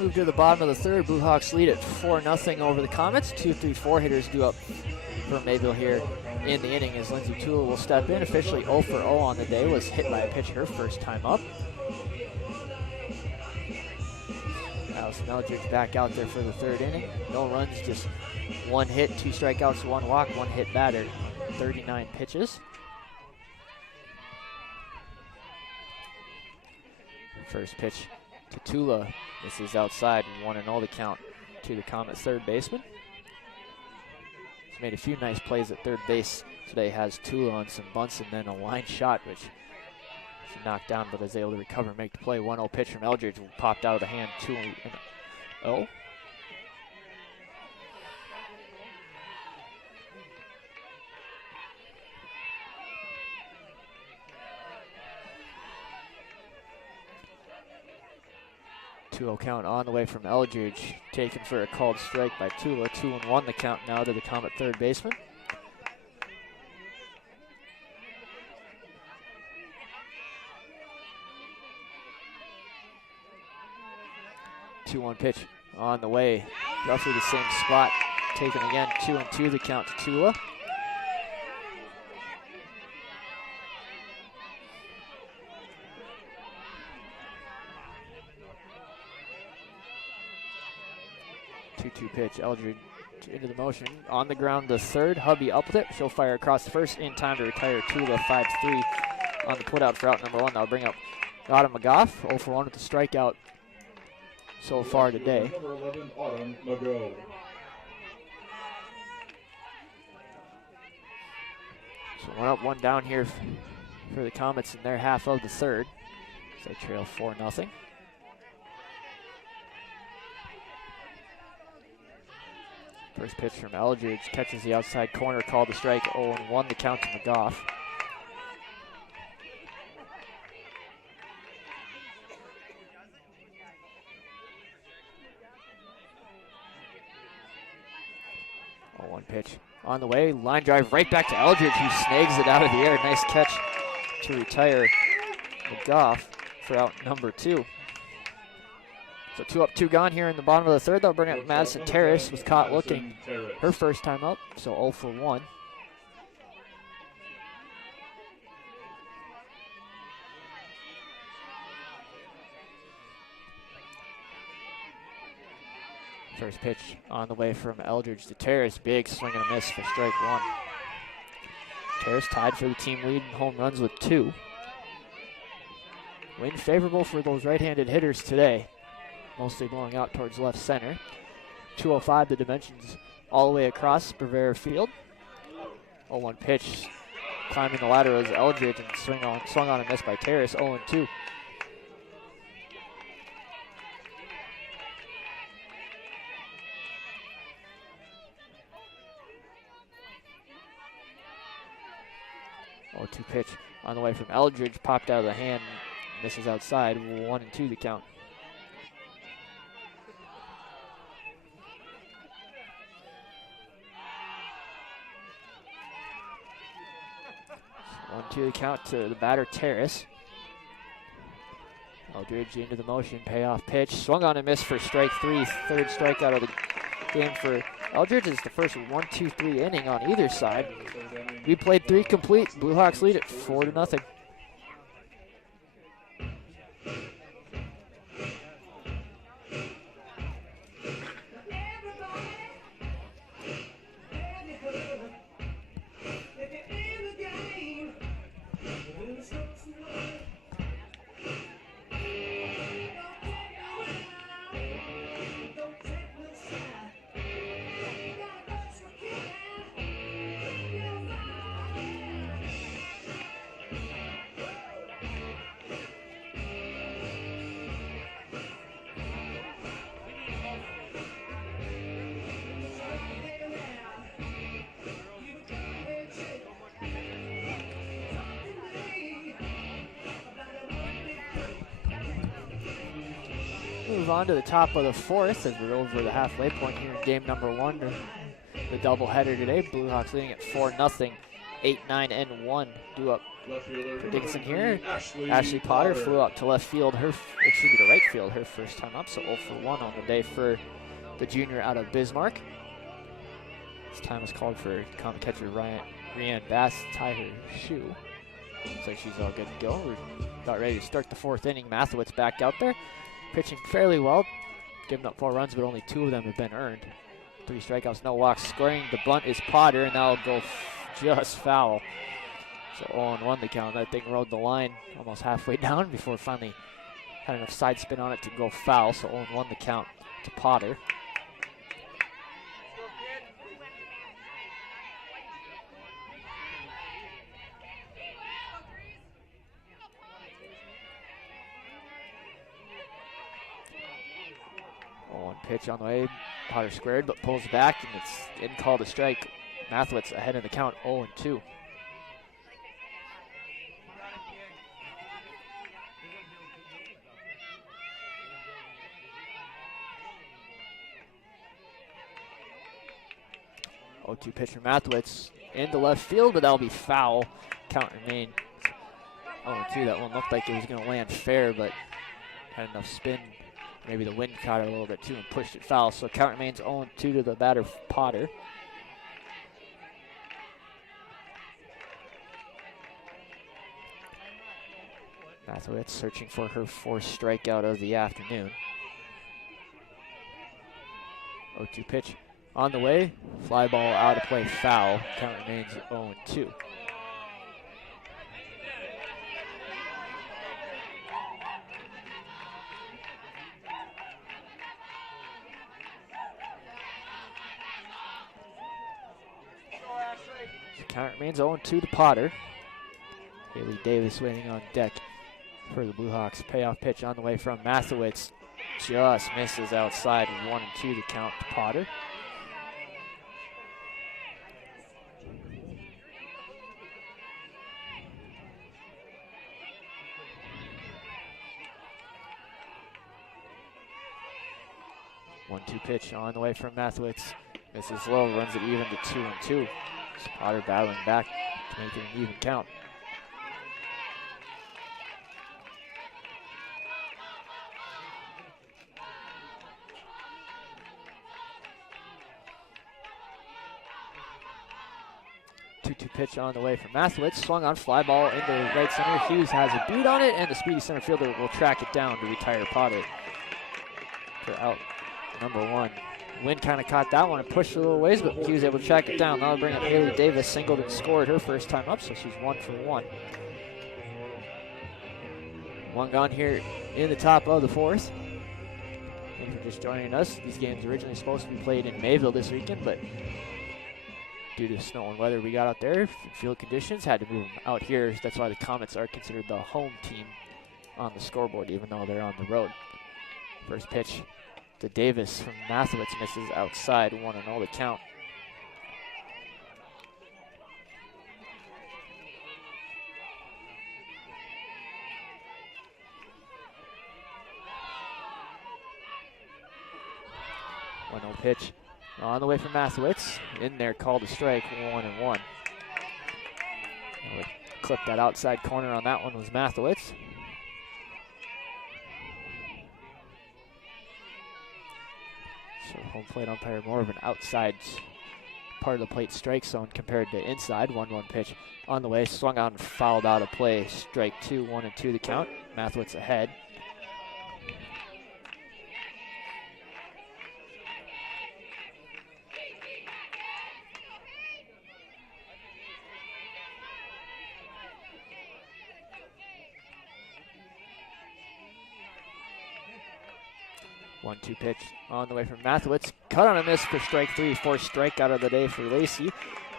Move to the bottom of the third. Blue Hawks lead at 4-0 over the Comets. 2-3-4 hitters due up for Mayville here in the inning as Lindsay Tula will step in. Officially 0 for 0 on the day. Was hit by a pitch her first time up. Allison Eldridge back out there for the third inning. No runs, just 1 hit, 2 strikeouts, 1 walk, 1 hit batter. 39 pitches. First pitch to Tula. This is outside, 1-0 the count to the Comets third baseman. He's made a few nice plays at third base today. Has Tula on some bunts and then a line shot, which she knocked down, but is able to recover and make the play. 1-0 pitch from Eldridge popped out of the hand. 2-0. Count on the way from Eldridge, taken for a called strike by Tula. 2-1 the count now to the Comet third baseman. Two-one pitch on the way, roughly the same spot, taken again. 2-2 the count to Tula. Pitch, Eldridge into the motion, on the ground to third. Hubby up with it. She'll fire across the first in time to retire Tula. 5-3 on the putout for out number 1. That'll bring up Autumn McGough. 0 for 1 with the strikeout so far today. Number 11, Autumn McGough. So 1 up, 1 down here for the Comets in their half of the third. So they trail 4-0. First pitch from Eldridge, catches the outside corner, called the strike. 0-1 the count to McGough. One pitch on the way, line drive right back to Eldridge, who snags it out of the air. Nice catch to retire McGough for out number 2. So 2 up, 2 gone here in the bottom of the third. They'll bring up Madison Terrace, was caught looking her first time up, so 0 for 1. First pitch on the way from Eldridge to Terrace. Big swing and a miss for strike 1. Terrace tied for the team lead in home runs with 2. Wind favorable for those right-handed hitters today. Mostly blowing out towards left center. 205 the dimensions all the way across Brevera Field. 0-1 pitch. Climbing the ladder was Eldridge and swung on and missed by Terrace. 0-2. Pitch on the way from Eldridge, popped out of the hand, misses outside, 1-2 the count. So 1-2 the count to the batter, Terrace. Eldridge into the motion, payoff pitch, swung on and missed for strike 3, third strikeout of the game for Eldridge. Is the first 1-2-3 inning on either side. We played 3 complete. Blue Hawks lead it 4-0. Move on to the top of the 4th as we're over the halfway point here in game number 1. The doubleheader today. Blue Hawks leading at 4-0, 8, 9, and 1. Due up for Dickinson here. Ashley Potter flew up to left field, to right field, her first time up. So 0 for 1 on the day for the junior out of Bismarck. This time was called for common catcher Rhiannon Bass to tie her shoe. Looks like she's all good to go. We're about ready to start the 4th inning. Mathewitz back out there, pitching fairly well, giving up 4 runs, but only 2 of them have been earned. 3 strikeouts, no walks. Scoring the bunt is Potter, and that'll go just foul. So 0-1 the count. That thing rode the line almost halfway down before finally had enough side spin on it to go foul. So 0-1 the count to Potter. Pitch on the way, Potter squared, but pulls back, and it's in called a strike. Mathewitz ahead in the count, 0-2. Oh, 2 pitch from Mathewitz into left field, but that'll be foul. Count remains 0-2. That one looked like it was going to land fair, but had enough spin. Maybe the wind caught it a little bit too and pushed it foul. So count remains 0-2 to the batter, Potter. Mathewitz searching for her 4th strikeout of the afternoon. 0-2 pitch on the way. Fly ball out of play, foul. Count remains 0-2. Count remains 0-2 to Potter. Haley Davis waiting on deck for the Blue Hawks. Payoff pitch on the way from Mathewitz. Just misses outside. 1-2 the count to Potter. One-two pitch on the way from Mathewitz. Misses low, runs it even to 2-2. Potter battling back to make it an even count. Two-two pitch on the way from Mathewitz. Swung on, fly ball into right center. Hughes has a beat on it, and the speedy center fielder will track it down to retire Potter for out number 1. Wind kind of caught that one and pushed it a little ways, but he was able to track it down. That'll bring up Haley Davis, singled and scored her first time up, so she's 1 for 1. One gone here in the top of the 4th. Thanks for just joining us. These games originally supposed to be played in Mayville this weekend, but due to snow and weather we got out there, field conditions, had to move them out here. That's why the Comets are considered the home team on the scoreboard, even though they're on the road. First pitch to Davis from Mathewitz, misses outside, 1-0 the count. pitch on the way from Mathewitz. In there, called a strike, 1-1. Clipped that outside corner on that one was Mathewitz. So home plate umpire more of an outside part of the plate strike zone compared to inside. 1-1 pitch on the way, swung out and fouled out of play. Strike 2, 1-2 the count. Mathewitz ahead. One-two pitch on the way from Mathewitz. Cut on a miss for strike 3. Fourth strikeout of the day for Lacey.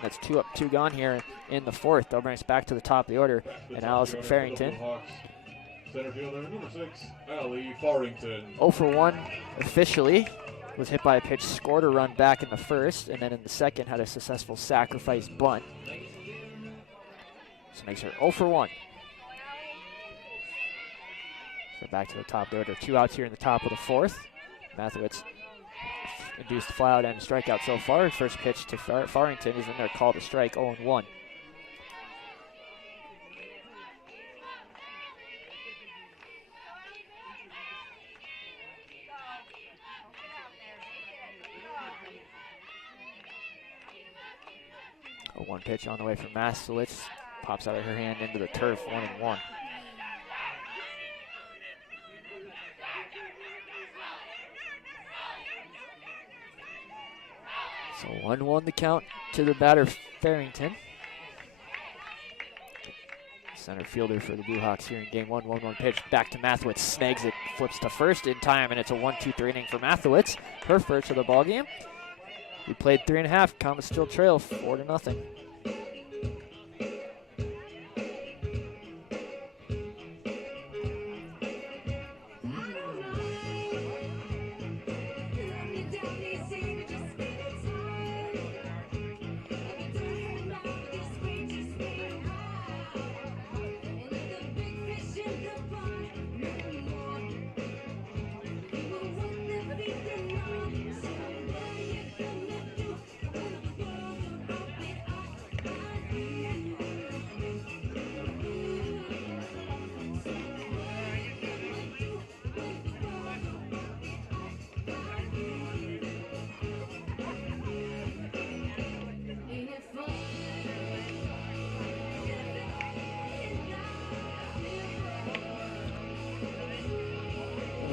That's 2 up, 2 gone here in the fourth. They'll bring us back to the top of the order. And Allison Farrington. Center fielder, number 6, Allie Farrington. 0 for 1 officially. Was hit by a pitch, scored a run back in the first, and then in the second had a successful sacrifice bunt. So makes her 0 for 1. So back to the top of the order. 2 outs here in the top of the fourth. Mathewitz induced flyout and strikeout so far. First pitch to Farrington is in there, called a strike, 0-1. A 1 pitch on the way from Mathewitz. Pops out of her hand into the turf, 1-1. So 1-1 the count to the batter, Farrington. Center fielder for the Blue Hawks here in game 1. 1-1 pitch back to Mathewitz. Snags it, flips to first in time, and it's a 1-2-3 inning for Mathewitz. Her first of the ballgame. We played 3.5. Comets still trail 4-0.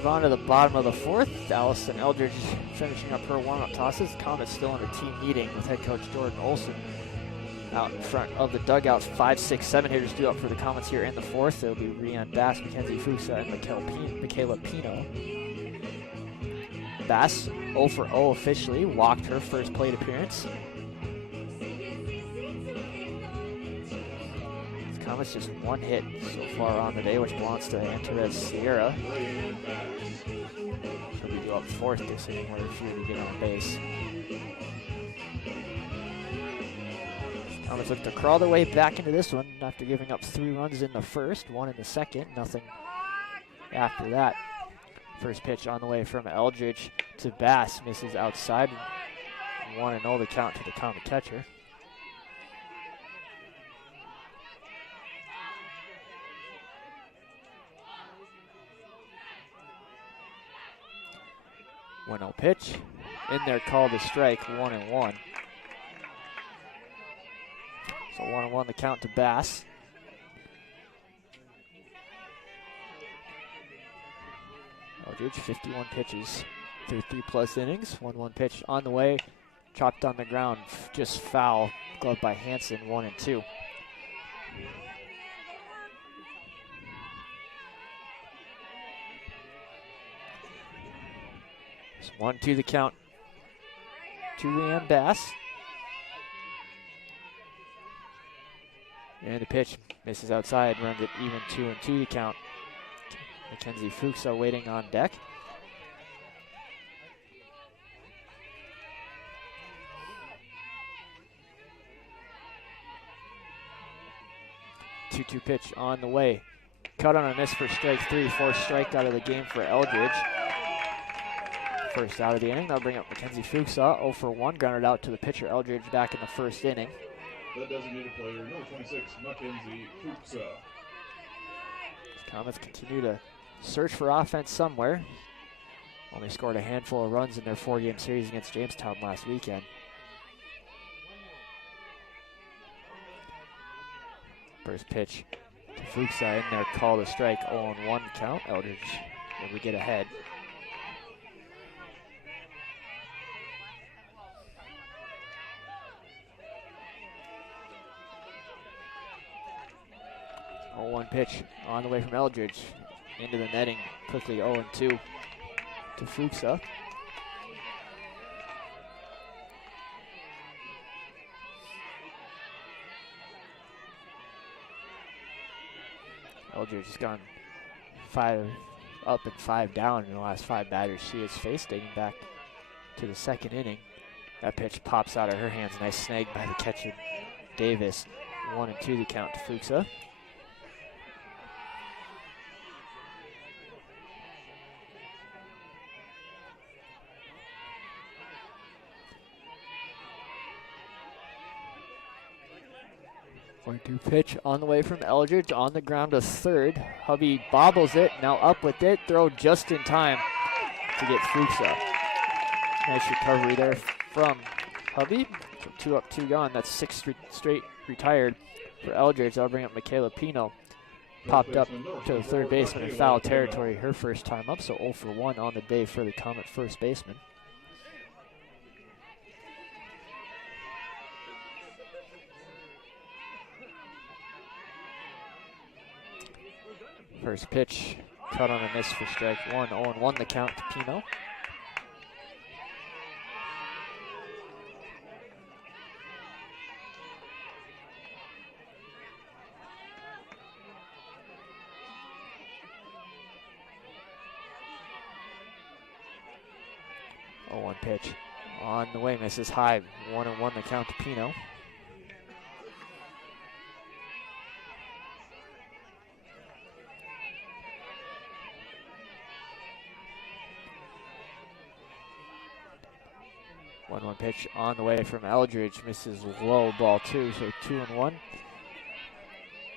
On to the bottom of the fourth. Allison Eldridge finishing up her warm-up tosses. Comets still in a team meeting with head coach Jordan Olson out in front of the dugouts. 5, 6, 7 hitters due up for the Comets here in the fourth. It'll be Rianne Bass, Mackenzie Fusa, and Michaela Pino. Bass 0 for 0 officially. Walked her first plate appearance. Comets just 1 hit so far on the day, which belongs to Antares Sierra. She'll be due up fourth this inning where she will get on base. Comets look to crawl their way back into this one after giving up 3 runs in the first, 1 in the second, nothing after that. First pitch on the way from Eldridge to Bass, misses outside. 1-0 the count to the Comet catcher. One-0 pitch. In there, called a strike, 1-1. So 1-1 the count to Bass. Eldridge, 51 pitches through 3+ innings. 1-1 pitch on the way. Chopped on the ground, just foul. Gloved by Hansen, 1-2. 1-2 the count to Rianne Bass. And the pitch misses outside, runs it even 2-2 the count. Mackenzie Fuchsa waiting on deck. Two-two pitch on the way. Cut on a miss for strike 3, 4th strikeout of the game for Eldridge. First out of the inning, they'll bring up Mackenzie Fuchsa, 0 for 1, grounded out to the pitcher Eldridge back in the first inning. The designated player, number 26, Mackenzie Fuchsa. Comets continue to search for offense somewhere. Only scored a handful of runs in their 4-game series against Jamestown last weekend. First pitch to Fuchsa in there, called a strike, 0-1 count. Eldridge able to get ahead. One pitch on the way from Eldridge into the netting, quickly 0-2 to Fuchsa. Eldridge has gone 5 up and 5 down in the last 5 batters she has faced, dating back to the second inning. That pitch pops out of her hands. Nice snag by the catcher, Davis. 1-2 the count to Fuchsa. One-two pitch on the way from Eldridge, on the ground to third. Hubby bobbles it, now up with it, throw just in time to get Fuchsa. Nice recovery there from Hubby. So 2 up, 2 gone. That's 6 straight retired for Eldridge. That'll bring up Michaela Pino. Popped up to the third baseman in foul territory her first time up, so 0 for 1 on the day for the Comet first baseman. First pitch, cut on a miss for strike 1. 0-1 the count to Pino. One pitch on the way, misses high. 1-1 the count to Pino. One pitch on the way from Eldridge, misses low, ball 2, so 2-1.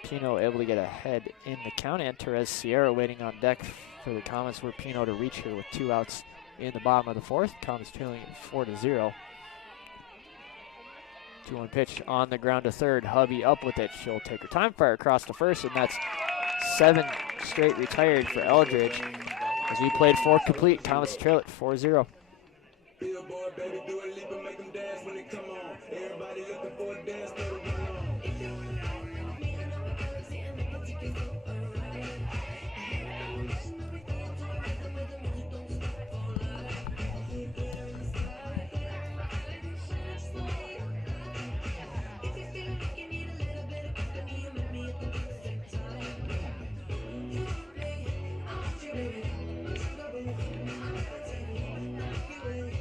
Pino able to get ahead in the count, and Therese Sierra waiting on deck for the Comets were Pino to reach her with 2 outs in the bottom of the 4th. Comets trailing at 4-0. 2-1 pitch on the ground to third. Hubby up with it. She'll take her time, fire across to first, and that's 7 straight retired for Eldridge. As we played 4 complete, Comets trail at 4-0. Billboard, baby, do a leap and make them dance when they come on. Everybody looking for a dance, let it run on. If you wanna ride with me, I know what I'm saying, make the tickets go alright. If you feel like you need a little bit of company, you meet me at the perfect time. You want me, I want you, baby. Sugar boo, I'm levitating, the Milky Way.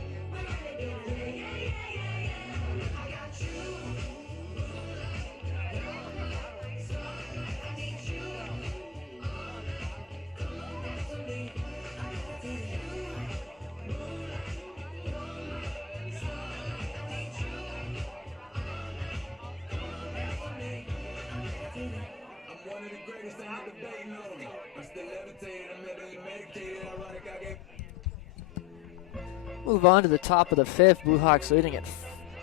Move on to the top of the 5th. Blue Hawks leading at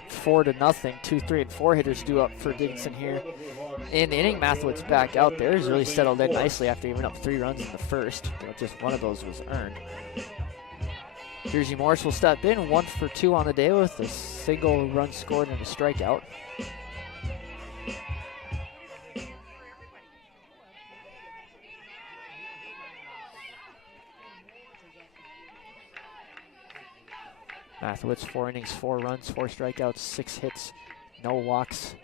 4-0. 2, 3, and 4 hitters due up for Dickinson here in the inning. Mathewitz back out there. He's really settled in nicely after giving up 3 runs in the first. But just one of those was earned. Jersey Morris will step in, 1 for 2 on the day with a single run scored and a strikeout. Mathewitz, 4 innings, 4 runs, 4 strikeouts, 6 hits, no walks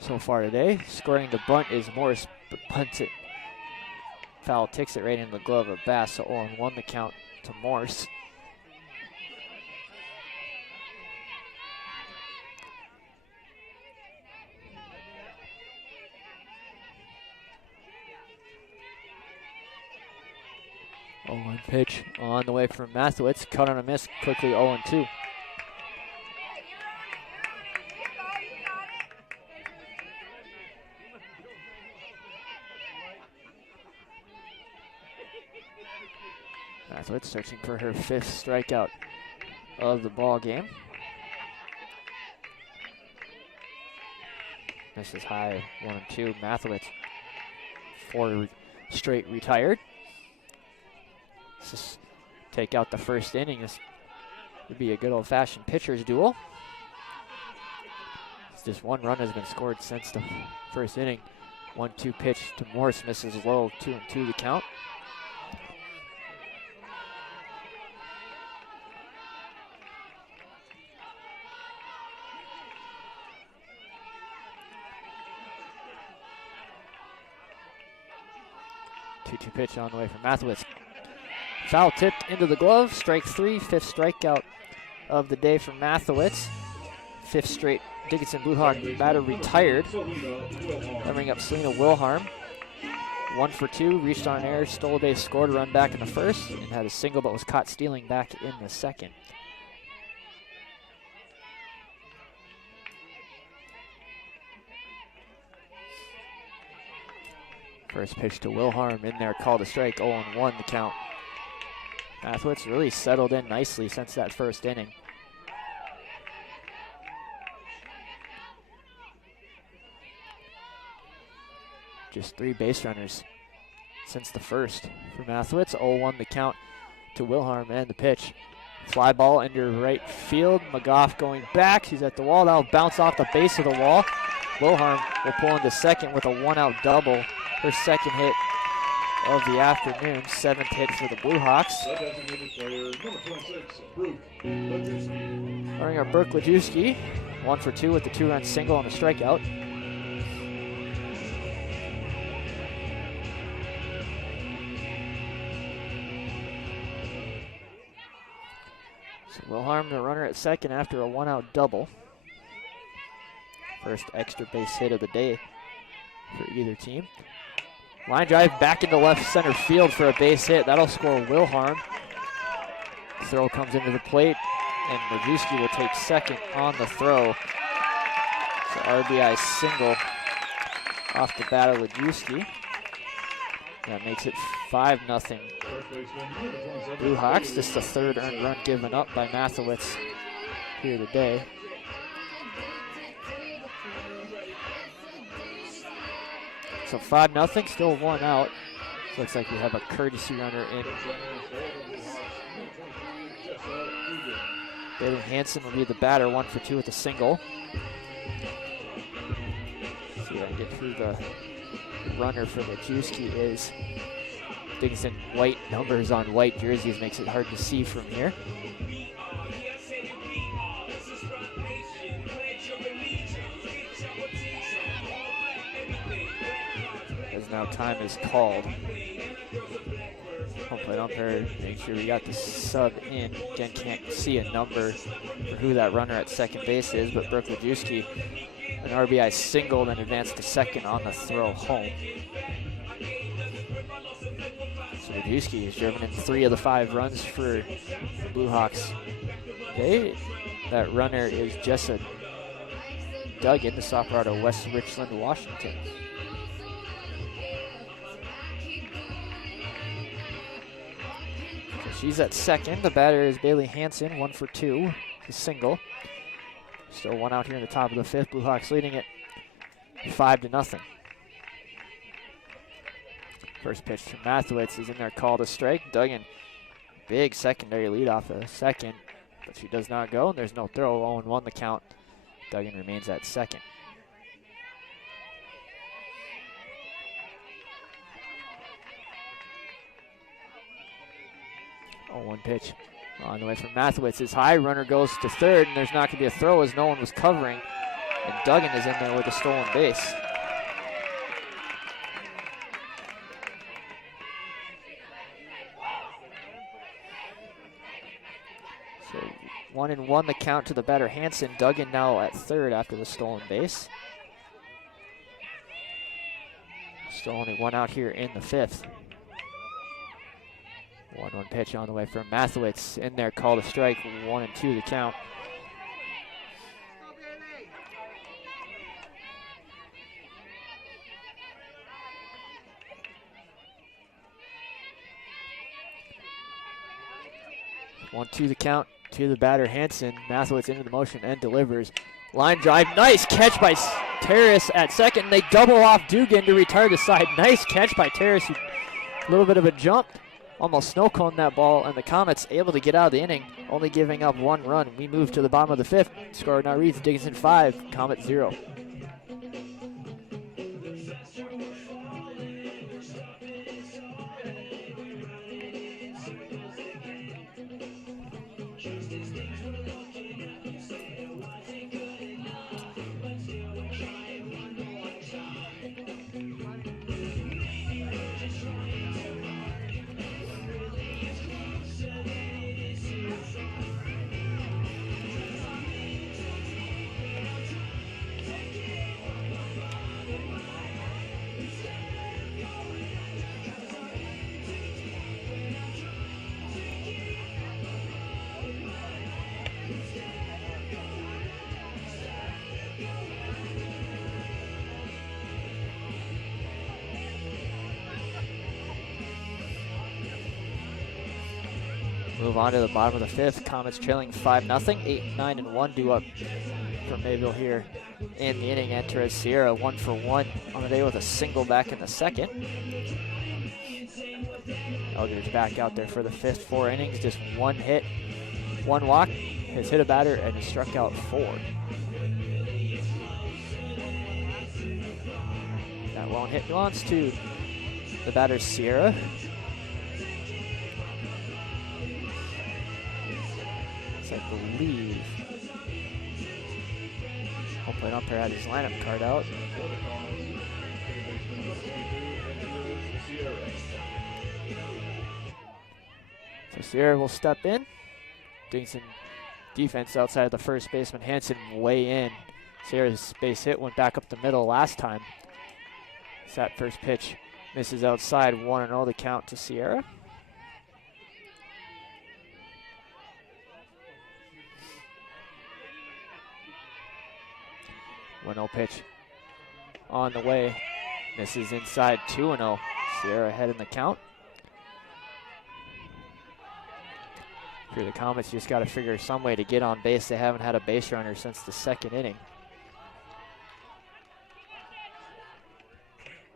so far today. Scoring the bunt is Morris, but punts it. Foul takes it right into the glove of Bass, so 0-1 the count to Morse. 0-1 pitch on the way from Mathewitz. Cut on a miss, quickly 0-2. Mathewitz searching for her 5th strikeout of the ball game. Misses high, 1-2. Mathewitz, 4 straight retired. Let's just take out the first inning. This would be a good old-fashioned pitcher's duel. Just one run has been scored since the first inning. 1-2 pitch to Morse, misses low, 2-2 the count. Two pitch on the way from Mathewitz. Foul tipped into the glove, strike 3, 5th strikeout of the day from Mathewitz. 5th straight Dickinson Blue Hawk batter retired. Coming up Selena Wilharm. 1 for 2, reached on an error, stole a base, scored a run back in the first, and had a single but was caught stealing back in the second. First pitch to Wilharm in there, called a strike, 0-1 the count. Mathewitz really settled in nicely since that first inning. Just 3 base runners since the first for Mathewitz. 0-1 the count to Wilharm, and the pitch. Fly ball into right field. McGough going back. He's at the wall. That'll bounce off the base of the wall. Wilharm will pull into second with a 1-out double. Her 2nd hit of the afternoon, 7th hit for the Blue Hawks. Running up Brooke Lajewski, 1 for 2 with the 2-run single on the strikeout. So Wilharm, the runner at second after a 1-out double. First extra base hit of the day for either team. Line drive back into left center field for a base hit. That'll score Wilharm. Throw comes into the plate, and Lajewski will take second on the throw. So RBI single off the bat of Lajewski. That makes it 5-0. Blue Hawks, just the 3rd earned run given up by Mathewitz here today. So 5-0, still 1 out. Looks like we have a courtesy runner in. Bailey Hansen will be the batter, 1 for 2 with a single. See if I can get through the runner for Lajewski is Dickinson white numbers on white jerseys, makes it hard to see from here. Now time is called. Home plate umpire, make sure we got the sub in. Again, can't see a number for who that runner at second base is, but Brooke Lajewski, an RBI single, then advanced to second on the throw home. So Lajewski has driven in 3 of the 5 runs for the Blue Hawks. That runner is Jessa Duggan, the sophomore out of West Richland, Washington. She's at second. The batter is Bailey Hansen, 1 for 2, a single. Still 1 out here in the top of the 5th. Blue Hawks leading it 5-0. First pitch to Mathewitz is in there, called a strike. Duggan, big secondary lead off the second, but she does not go, and there's no throw. 0-1 the count. Duggan remains at second. One pitch on the way from Mathewitz is high. Runner goes to third, and there's not going to be a throw as no one was covering. And Duggan is in there with a stolen base. So 1-1 the count to the batter Hansen. Duggan now at third after the stolen base. Still only 1 out here in the 5th. 1-1 pitch on the way from Mathewitz. In there, called a strike, 1-2 the count. One, two the count to the batter, Hanson. Mathewitz into the motion and delivers. Line drive, nice catch by Terrace at second. They double off Dugan to retire the side. Nice catch by Terrace. A little bit of a jump, almost snow coned that ball, and the Comets able to get out of the inning, only giving up 1 run. We move to the bottom of the 5th. Score now reads Dickinson 5, Comet 0. Move on to the bottom of the 5th. Comets trailing 5-0. 8, 9, and 1 due up from Mayville here in the inning. Enter as Sierra 1 for 1 on the day with a single back in the 2nd. Eldridge back out there for the 5th. 4 innings, just 1 hit, 1 walk. Has hit a batter and has struck out 4. That lone hit belongs to the batter Sierra. I believe hopefully umpire had his lineup card out. So Sierra will step in. Dickinson defense outside of the first baseman. Hanson way in. Sierra's base hit went back up the middle last time. That first pitch misses outside. 1-0 the count to Sierra. One-0 pitch on the way. Misses inside. 2-0. Sierra ahead in the count. For the Comets, just got to figure some way to get on base. They haven't had a base runner since the 2nd inning.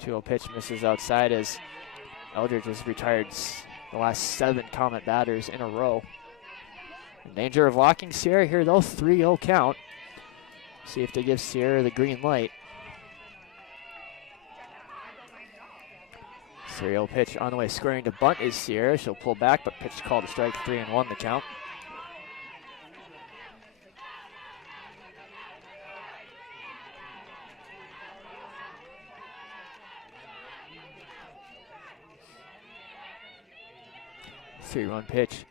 2-0 pitch misses outside as Eldridge has retired the last 7 Comet batters in a row. In danger of walking Sierra here though. 3-0 count. See if they give Sierra the green light. 3-0 pitch on the way, squaring to bunt is Sierra. She'll pull back, but pitch called a strike. 3-1 the count. Three-run pitch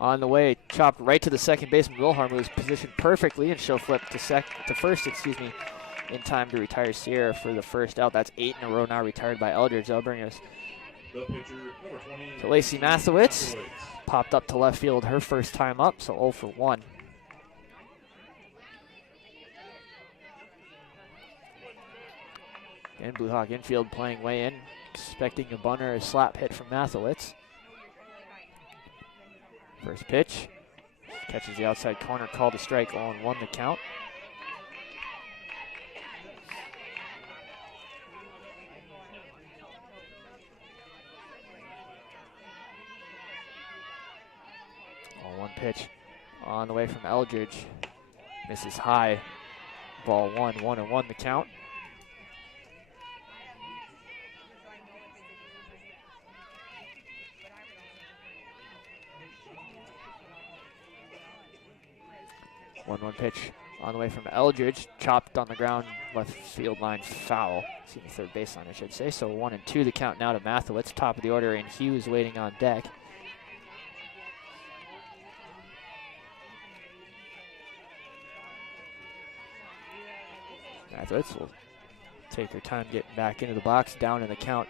on the way, chopped right to the second baseman Wilharm, who is positioned perfectly, and she'll flip to first, in time to retire Sierra for the first out. That's 8 in a row now retired by Eldridge. That'll bring us The pitcher, number 20, to Lacey Mathewitz. Popped up to left field her first time up, so 0 for 1. And Blue Hawk infield playing way in, expecting a bunter, a slap hit from Mathewitz. First pitch, catches the outside corner, called a strike, 0-1 the count. One pitch on the way from Eldridge, misses high, ball 1, 1-1 the count. One pitch on the way from Eldridge, chopped on the ground, left field line foul. Third baseline, I should say. So 1-2 the count now to Mathewitz. Top of the order, and Hughes waiting on deck. Mathewitz will take her time getting back into the box, down in the count,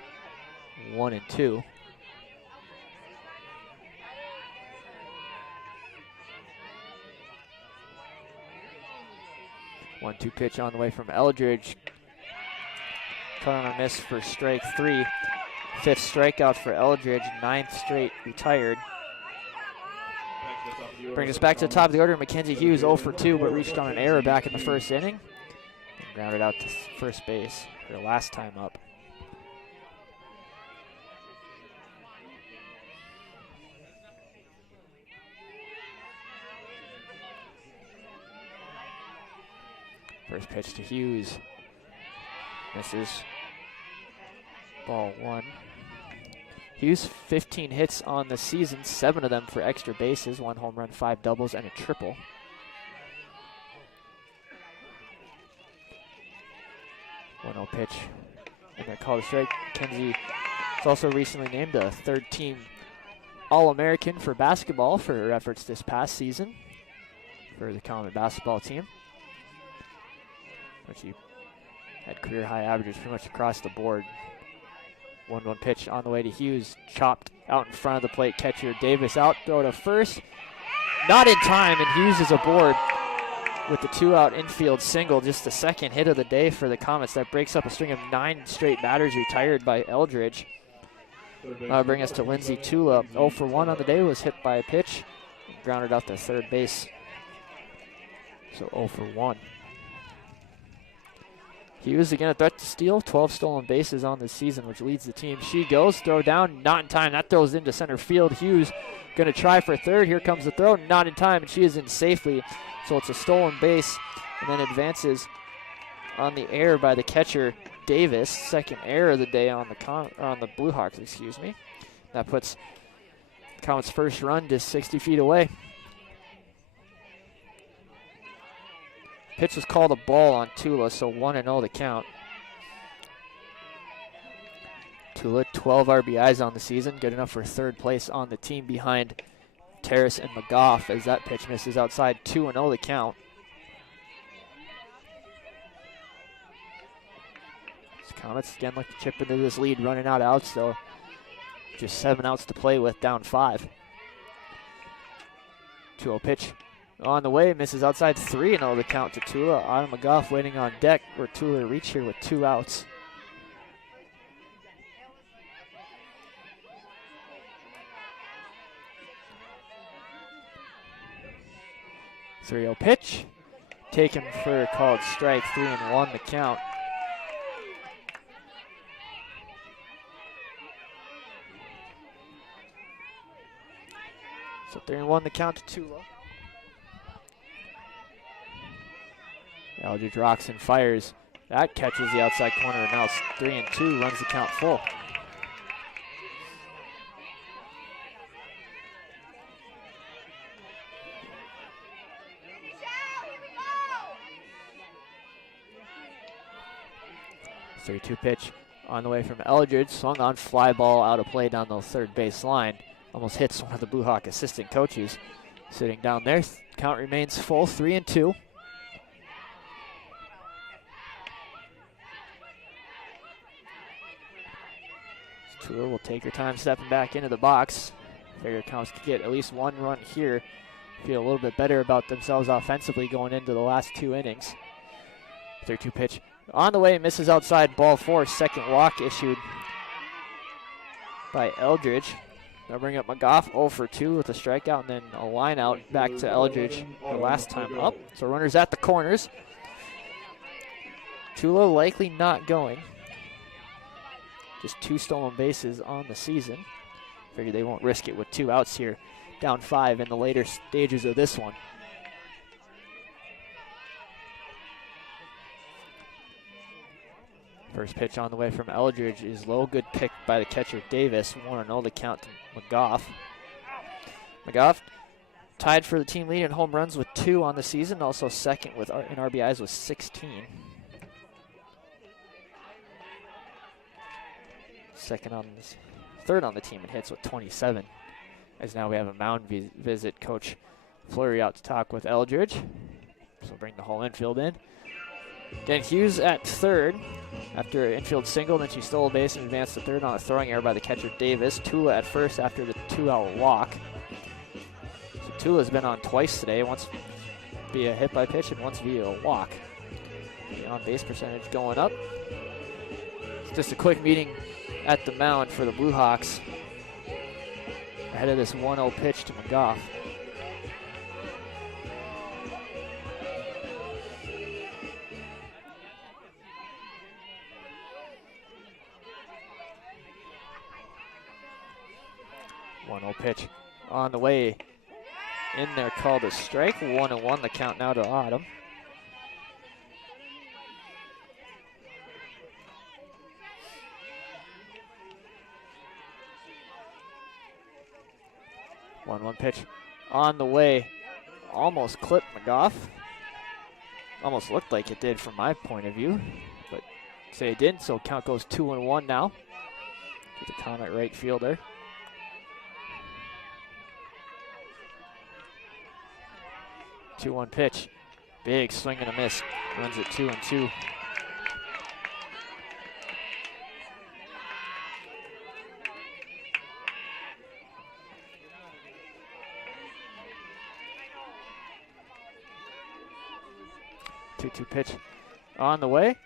1-2. 1-2 pitch on the way from Eldridge. Cut on a miss for strike 3. 5th strikeout for Eldridge, 9th straight retired. Brings us back to the top of the order. Mackenzie Hughes 0 for 2, but reached on an error back in the first inning. And grounded out to first base her last time up. First pitch to Hughes. Misses. Ball 1. Hughes, 15 hits on the season, 7 of them for extra bases, 1 home run, 5 doubles, and a triple. One-zero pitch. And they're called a strike. Kenzie was also recently named a third-team All-American for basketball for her efforts this past season for the Comet basketball team. But she had career-high averages pretty much across the board. 1-1 pitch on the way to Hughes. Chopped out in front of the plate. Catcher Davis out. Throw to first. Not in time, and Hughes is aboard with the 2-out infield single. Just the second hit of the day for the Comets. That breaks up a string of 9 straight batters retired by Eldridge. Bring us to Lindsay Tula. 0 for 1 on the day. Was hit by a pitch. Grounded out to third base. So 0 for 1. Hughes again a threat to steal, 12 stolen bases on the season, which leads the team. She goes, throw down, not in time. That throws into center field. Hughes going to try for third. Here comes the throw, not in time, and she is in safely. So it's a stolen base, and then advances on the error by the catcher Davis. Second error of the day on the Blue Hawks, excuse me. That puts Comets' first run to 60 feet away. Pitch was called a ball on Tula, so 1-0 the count. Tula, 12 RBIs on the season, good enough for third place on the team behind Terrace and McGough as that pitch misses outside. 2-0 the count. Comets again like to chip into this lead, running out outs, though. Just 7 outs to play with, down 5. 2-0 pitch. On the way, misses outside. 3-0 the count to Tula. Autumn McGough waiting on deck where Tula reach here with 2 outs. Three-0 pitch. Taken for a called strike. 3-1 the count. So 3-1 the count to Tula. Eldridge rocks and fires. That catches the outside corner, and now it's 3-2, runs the count full. Michelle, 3-2 pitch on the way from Eldridge. Swung on, fly ball out of play down the third base line. Almost hits one of the Blue Hawk assistant coaches sitting down there. Count remains full, 3-2. Tula will take her time stepping back into the box. Figure Comets could get at least 1 run here. Feel a little bit better about themselves offensively going into the last 2 innings. 3-2 pitch on the way, misses outside, ball 4. Second walk issued by Eldridge. They'll bring up McGough 0 for 2 with a strikeout, and then a line out back to Eldridge the last time up. So runners at the corners. Tula likely not going. Just 2 stolen bases on the season. Figure they won't risk it with 2 outs here. Down 5 in the later stages of this one. First pitch on the way from Eldridge is low. Good pick by the catcher Davis. 1-0 the count to McGough. McGough tied for the team lead in home runs with 2 on the season. Also second with in RBIs with 16. Third on the team in hits with 27. As now we have a mound visit. Coach Fleury out to talk with Eldridge. So bring the whole infield in. Then Hughes at third after an infield single. Then she stole a base and advanced to third on a throwing error by the catcher Davis. Tula at first after the 2-out walk. So Tula's been on twice today. Once via hit by pitch and once via a walk. The on-base percentage going up. It's just a quick meeting at the mound for the Blue Hawks ahead of this 1-0 pitch to McGough. Pitch on the way in there, called a strike. 1-1 the count now to Autumn. One pitch on the way, almost clipped McGough. Almost looked like it did from my point of view, but say it didn't, so count goes 2-1 now to the Comet right fielder. 2-1 pitch. Big swing and a miss. Runs it 2-2. Two pitch on the way.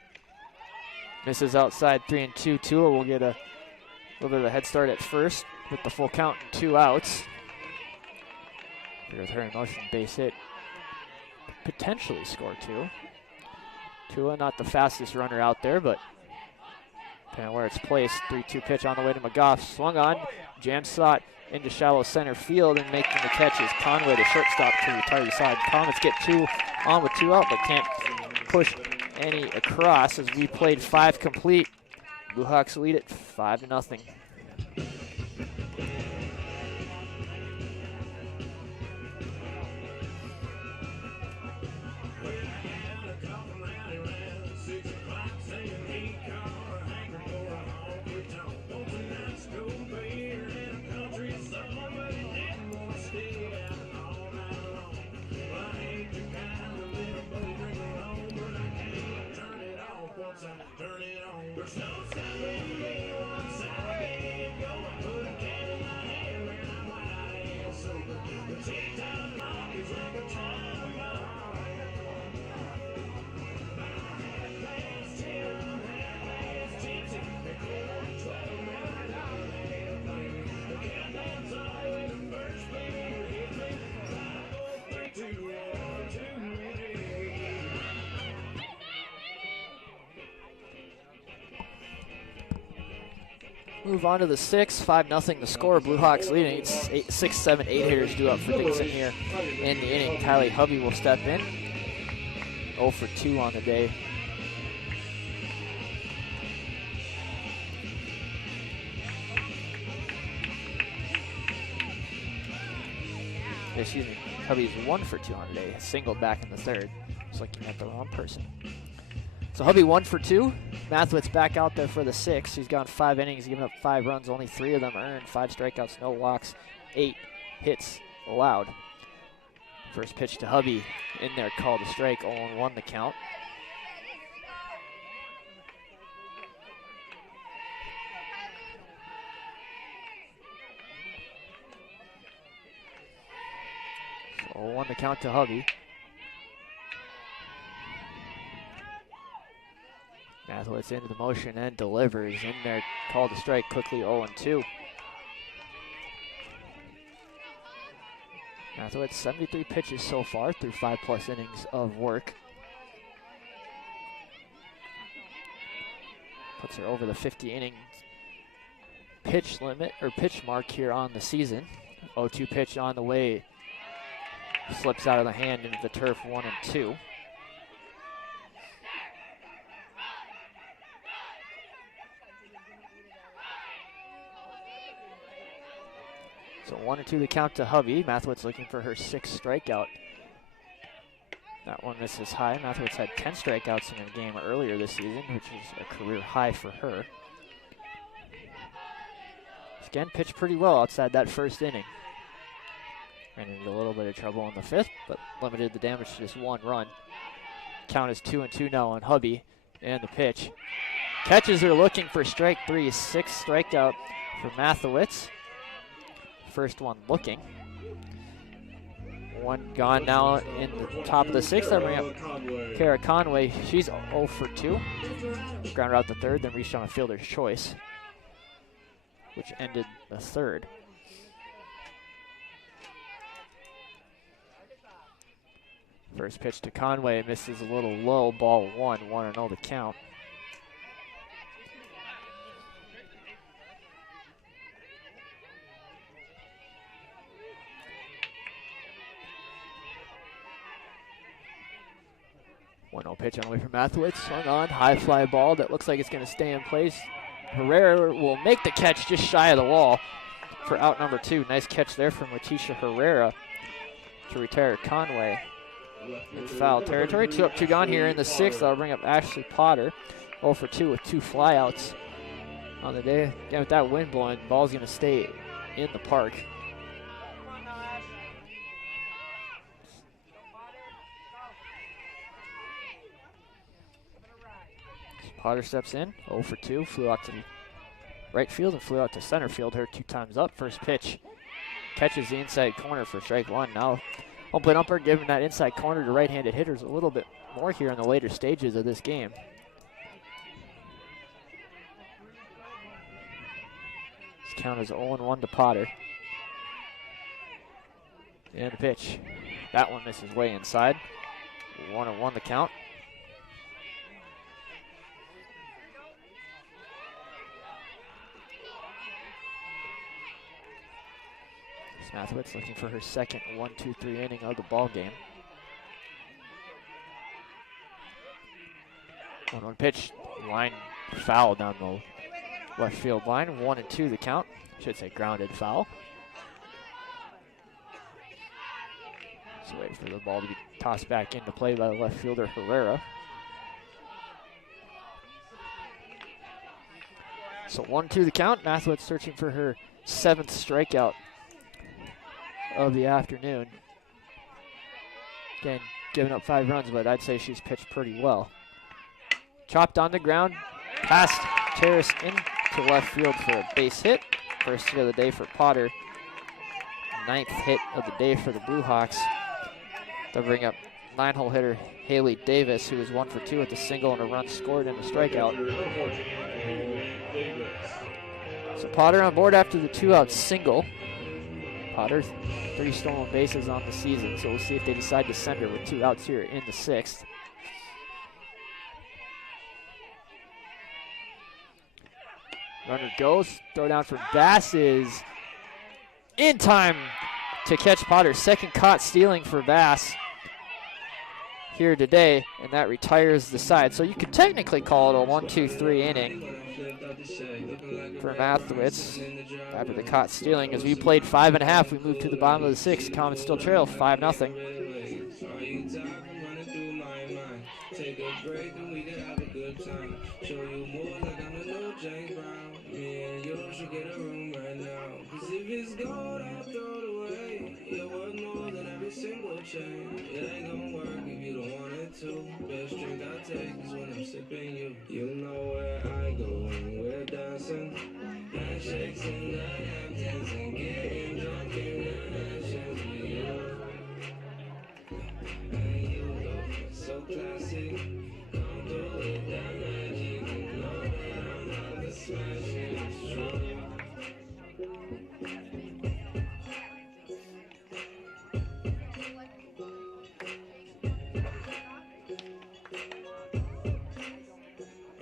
Misses outside 3-2. Tua will get a little bit of a head start at first with the full count and 2 outs. With her in motion, base hit. Potentially score 2. Tua not the fastest runner out there, but depending on where it's placed. 3-2 pitch on the way to McGough. Swung on, jam shot into shallow center field, and making the catch is Conway, the shortstop, to retire the side. Comets get 2 on with 2 out, but can't push any across as we played 5 complete. Blue Hawks lead it 5-0. Move on to the 6th, 5-0 the score. Blue Hawks leading. It's 6, 7, 8 hitters due up for Dickinson here in the inning. Kylie Hubby will step in. 0 for 2 on the day. Excuse me, Hubby's 1 for 2 on the day. Singled back in the 3rd. Just looking at the wrong person. So Hubby 1 for 2. Mathewitz back out there for the 6th. He's gone 5 innings, given up 5 runs, only 3 of them earned. 5 strikeouts, no walks, 8 hits allowed. First pitch to Hubby in there, called a strike, 0-1 the count. So 0-1 the count to Hubby. Mathewitz into the motion and delivers in there, called a strike, quickly 0-2. Mathewitz 73 pitches so far through 5+ innings of work. Puts her over the 50 inning pitch limit or pitch mark here on the season. 0-2 pitch on the way. Slips out of the hand into the turf, 1-2. So 1-2 the count to Hubby. Mathewitz looking for her 6th strikeout. That one misses high. Mathewitz had 10 strikeouts in a game earlier this season, which is a career high for her. Again, pitched pretty well outside that 1st inning. Ran into a little bit of trouble in the 5th, but limited the damage to just 1 run. Count is 2-2 now on Hubby, and the pitch. Catches her looking for strike 3. 6th strikeout for Mathewitz. First one looking. 1 gone now in the top of the 6th. That bring up Kara Conway, she's 0 for 2. Grounded out the third, then reached on a fielder's choice, which ended the third. First pitch to Conway, misses a little low, ball 1, 1-0 the count. One-0 pitch on the way from Mathewitz. Swung on, high fly ball that looks like it's going to stay in place. Herrera will make the catch just shy of the wall for out number 2. Nice catch there from Leticia Herrera to retire Conway in foul territory. 2 up, 2 gone here in the 6th. That'll bring up Ashley Potter. 0 for 2 with 2 flyouts on the day. Again, with that wind blowing, the ball's going to stay in the park. Potter steps in, 0 for 2, flew out to right field and flew out to center field here 2 times up. First pitch catches the inside corner for strike 1. Now, home plate umpire giving that inside corner to right-handed hitters a little bit more here in the later stages of this game. This count is 0-1 to Potter. And the pitch. That one misses way inside. 1-1 the count. Mathewitz looking for her second 1-2-3 inning of the ball game. 1-1 pitch, line foul down the left field line. 1-2 the count. Should say grounded foul. So wait for the ball to be tossed back into play by the left fielder Herrera. So 1-2 the count. Mathewitz searching for her 7th strikeout of the afternoon. Again, giving up 5 runs, but I'd say she's pitched pretty well. Chopped on the ground, past Terrace into left field for a base hit. First hit of the day for Potter. 9th hit of the day for the Blue Hawks. They'll bring up 9-hole hitter Haley Davis, who was 1 for 2 with a single and a run scored and a strikeout. So Potter on board after the 2-out single. Potter, 3 stolen bases on the season, so we'll see if they decide to send her with 2 outs here in the 6th. Runner goes, throw down for Bass is in time to catch Potter. Second caught stealing for Bass here today, and that retires the side. So you could technically call it a 1-2-3 inning for Mathewitz after the caught stealing. As we played 5.5, we moved to the bottom of the 6th. Comets still trail 5-0. It ain't gonna work if you don't want it to. Best drink I take is when I'm sipping you. You know where I go when we're dancing. Handshakes in the Hamptons and getting drunk in the mansions with you. And you look so classy. Come through with that magic and know that I'm not the smash. It's true.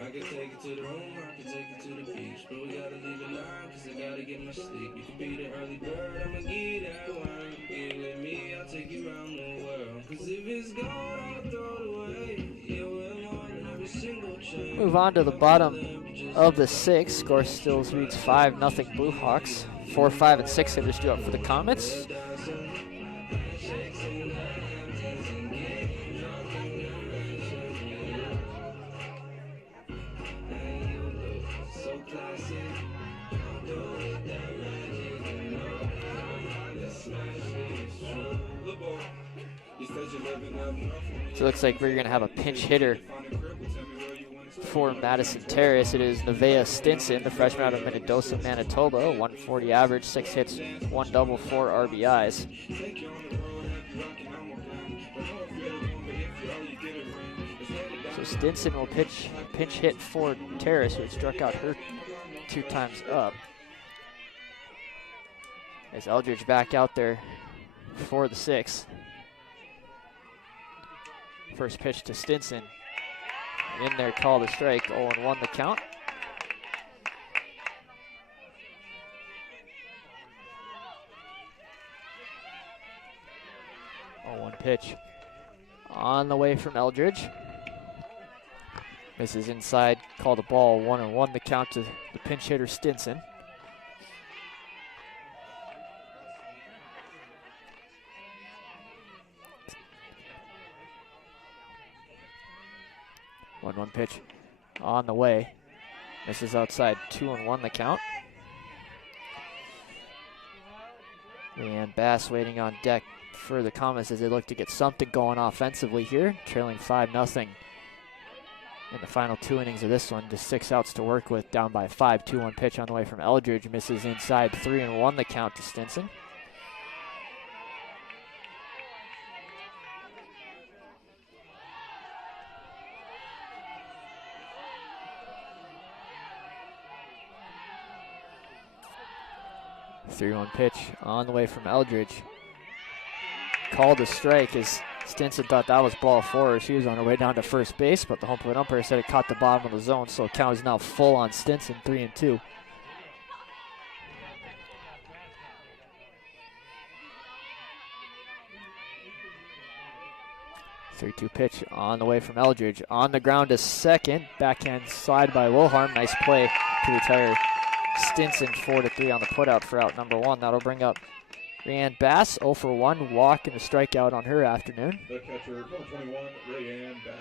I can take it to the room, I can take it to the beach, but we gotta leave it now, cause I gotta get my sleep. You can be the early bird, I'ma give that wine. Get with me, I'll take you around the world. Cause if it's gone, I'll throw it away. Yeah, we're more than every single chain. Move on to the bottom of the 6th. Score still reads 5-0 Blue Hawks. 4, 5, and 6 hitters due up for the Comets. So it looks like we're going to have a pinch hitter for Madison Terrace. It is Nevaeh Stinson, the freshman out of Minnedosa, Manitoba. 140 average, 6 hits, 1 double, 4 RBIs. So Stinson will pinch hit for Terrace, who had struck out her 2 times up. As Eldridge back out there for the 6th. First pitch to Stinson. In there, called a strike, 0-1 the count. One pitch on the way from Eldridge. Misses inside, called a ball, 1-1 the count to the pinch hitter Stinson. One pitch on the way. Misses outside, 2-1 the count. And Bass waiting on deck for the Comets as they look to get something going offensively here, trailing 5-0 in the final 2 innings of this one. Just 6 outs to work with, down by 5. 2-1 pitch on the way from Eldridge, misses inside, 3-1 the count to Stinson. Three-one pitch on the way from Eldridge. Called a strike as Stinson thought that was ball 4. She was on her way down to first base, but the home plate umpire said it caught the bottom of the zone, so count is now full on Stinson, 3-2. Three-two pitch on the way from Eldridge. On the ground to second. Backhand slide by Wilharm. Nice play to retire Stinson, 4-3 on the putout for out number 1. That'll bring up Rayanne Bass, 0 for 1, walk and a strikeout on her afternoon. The catcher, number 21, Rayanne Bass.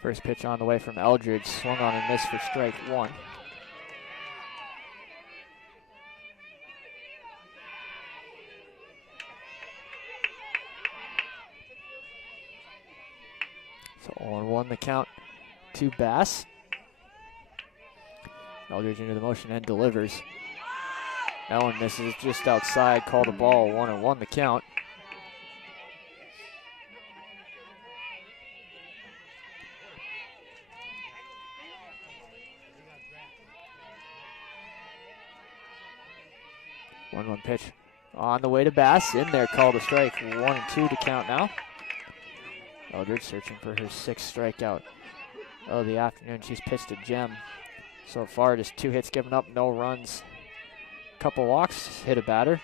First pitch on the way from Eldridge, swung on and missed for strike 1. So 0-1 the count to Bass. Eldridge into the motion and delivers. That one misses just outside, called a ball, 1-1 the count. One pitch on the way to Bass, in there, called a strike, 1-2 to count now. Eldridge searching for her 6th strikeout of the afternoon. She's pitched a gem so far, just 2 hits given up, no runs, couple walks, hit a batter.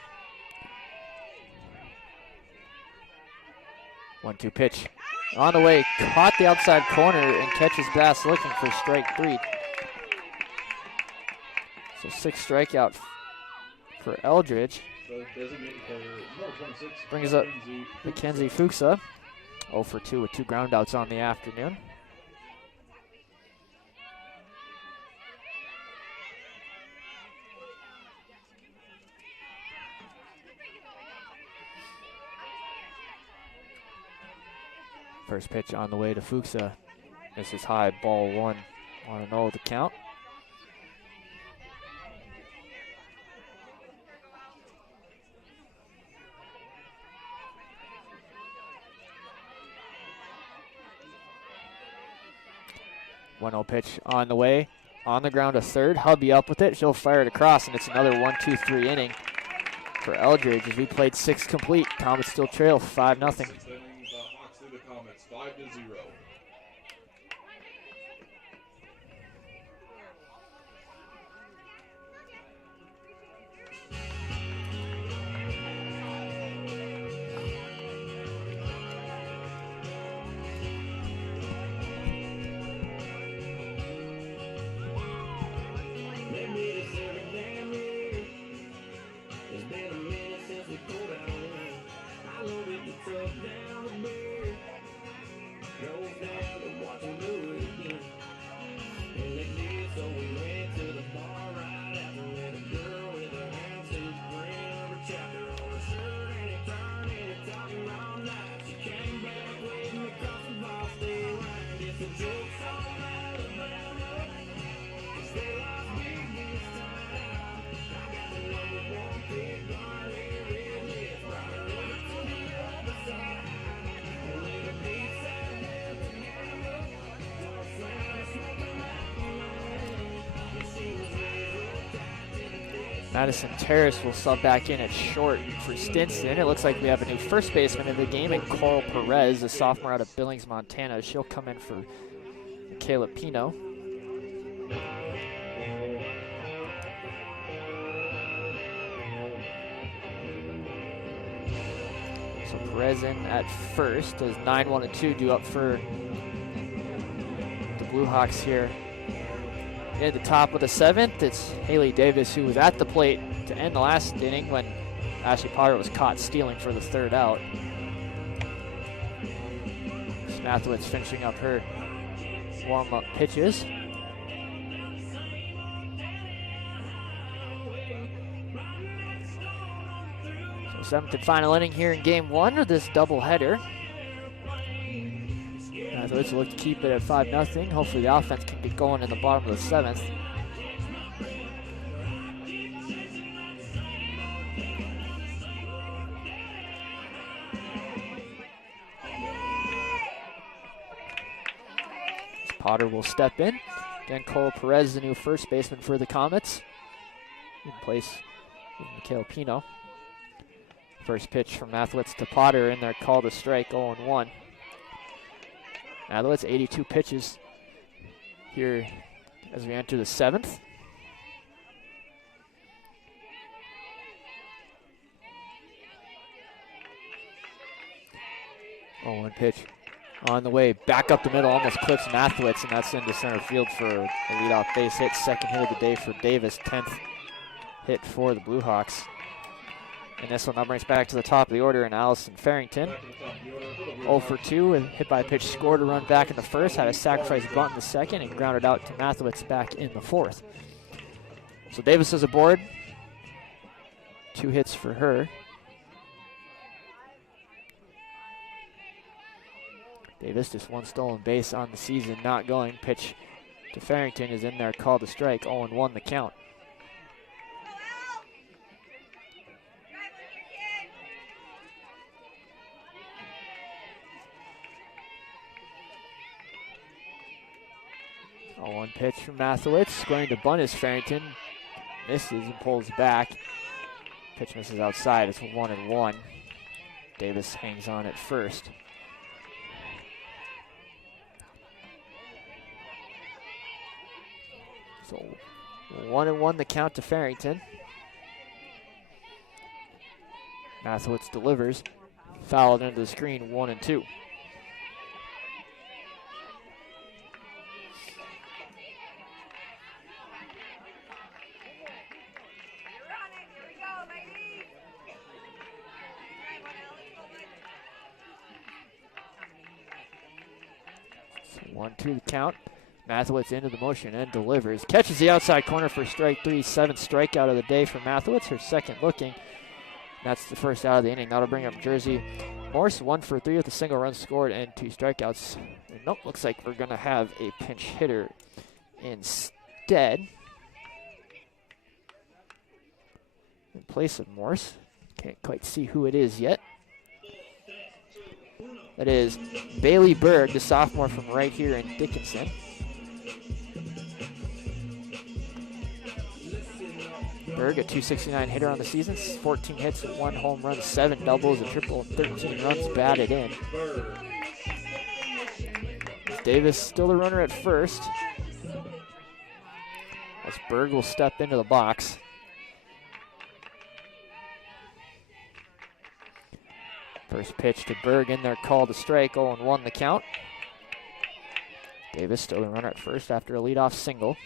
1-2 pitch on the way, caught the outside corner and catches Bass looking for strike 3. So 6th strikeout for Eldridge. Brings up Mackenzie Fuchsa, 0 for 2 with 2 groundouts on the afternoon. First pitch on the way to Fuchsa. This is high, ball 1. 1-0 the count. One-0 pitch on the way, on the ground to third. Hubby up with it. She'll fire it across, and it's another 1-2-3 inning for Eldridge as we played 6 complete. Comets still trail 5-0. The Hawks lead the Comets 5-0. Madison Terrace will sub back in at short for Stinson. It looks like we have a new first baseman in the game, and Coral Perez, a sophomore out of Billings, Montana. She'll come in for Michaela Pino. So Perez in at first as 9-1-2 due up for the Blue Hawks here. At the top of the 7th, it's Haley Davis, who was at the plate to end the last inning when Ashley Potter was caught stealing for the 3rd out. Smathowitz finishing up her warm-up pitches. So 7th and final inning here in Game 1 of this doubleheader. Smathowitz will look to keep it at 5-0. Hopefully the offense can get going in the bottom of the 7th. Potter will step in. Again, Cole Perez, the new first baseman for the Comets, in place of Mikhail Pino. First pitch from Mathewitz to Potter in there, called a strike, 0-1. Mathewitz, 82 pitches here as we enter the 7th. One pitch on the way, back up the middle, almost clips Mathewitz, and that's into center field for a leadoff base hit. Second hit of the day for Davis, 10th hit for the Blue Hawks. And this one now brings back to the top of the order in Allison Farrington. 0 for 2, and hit by a pitch, scored a run back in the first, had a sacrifice bunt in the second, and grounded out to Mathewitz back in the 4th. So Davis is aboard. 2 hits for her. Davis, just 1 stolen base on the season, not going. Pitch to Farrington is in there, called a strike, 0-1 the count. One pitch from Mathewitz, going to bunt is Farrington. Misses and pulls back. Pitch misses outside, it's 1-1. Davis hangs on at first. So 1-1 the count to Farrington. Mathewitz delivers. Fouled into the screen, 1-2. So 1-2 the count. Mathewitz into the motion and delivers. Catches the outside corner for strike 3, 7th strikeout of the day for Mathewitz, her second looking. That's the first out of the inning. That'll bring up Jersey Morse, 1 for 3 with a single run scored and 2 strikeouts. And nope, looks like we're gonna have a pinch hitter instead. In place of Morse. Can't quite see who it is yet. That is Bailey Berg, the sophomore from right here in Dickinson. Berg, a .269 hitter on the season, 14 hits, 1 home run, 7 doubles, a triple, and 13 runs batted in. Davis still the runner at first, as Berg will step into the box. First pitch to Berg in there, called a strike, 0-1 the count. Davis still the runner at first after a leadoff single.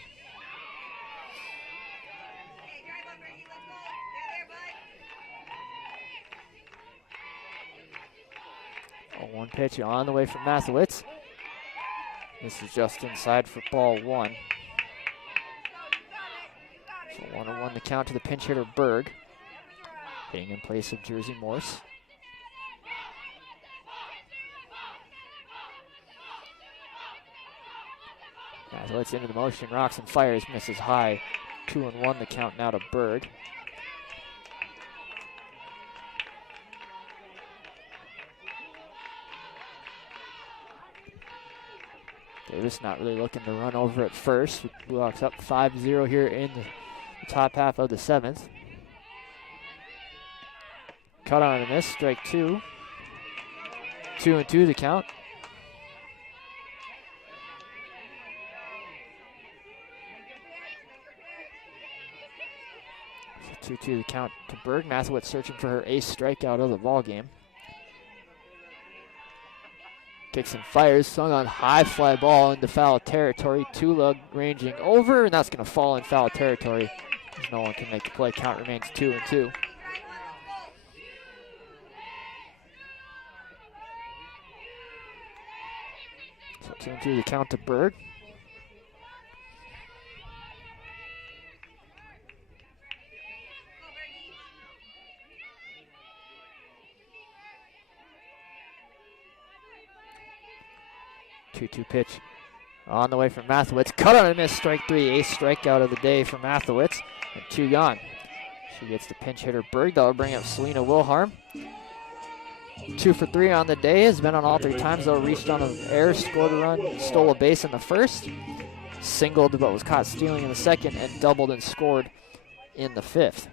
One pitch on the way from Mathewitz. This is just inside for ball 1. So 1-1 the count to the pinch hitter Berg, hitting in place of Jersey Morse. Mathewitz into the motion, rocks and fires, misses high. 2-1 the count now to Berg. Davis not really looking to run over at first. Blue Hawks up 5-0 here in the top half of the 7th. Cut on a miss, strike 2. 2-2 the count. 2-2 the count to Berg. Mathewitz searching for her ace strikeout of the ball game. Dickinson fires, swung on high fly ball into foul territory. Two-lug ranging over, and that's going to fall in foul territory. No one can make the play. Count remains 2-2. So 2-2 the count to Berg. Two pitch on the way from Mathewitz. Cut on a miss, strike 3. Ace strikeout of the day for Mathewitz. And 2 gone. She gets the pinch hitter Berg. That'll bring up Selena Wilharm. 2 for 3 on the day. Has been on all 3 times though. Reached on an error, scored a run, stole a base in the first. Singled but was caught stealing in the second, and doubled and scored in the 5th.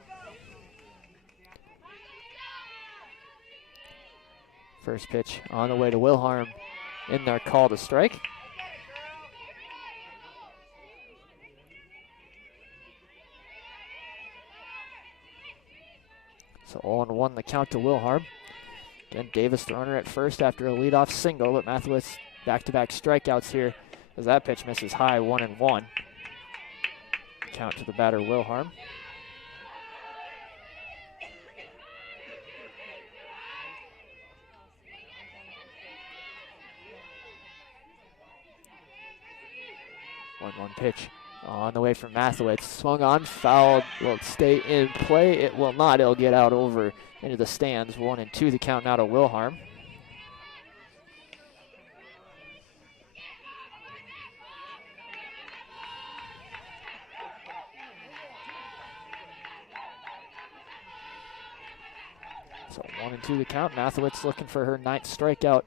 First pitch on the way to Wilharm. In their call to strike. So 0-1 the count to Wilharm. Again, Davis throwing her at first after a leadoff single, but Mathewitz back-to-back strikeouts here as that pitch misses high, 1-1. Count to the batter Wilharm. One pitch on the way from Mathewitz. Swung on, fouled. Will it stay in play? It will not. It'll get out over into the stands. 1-2 the count now to Wilharm. So 1-2 the count. Mathewitz looking for her 9th strikeout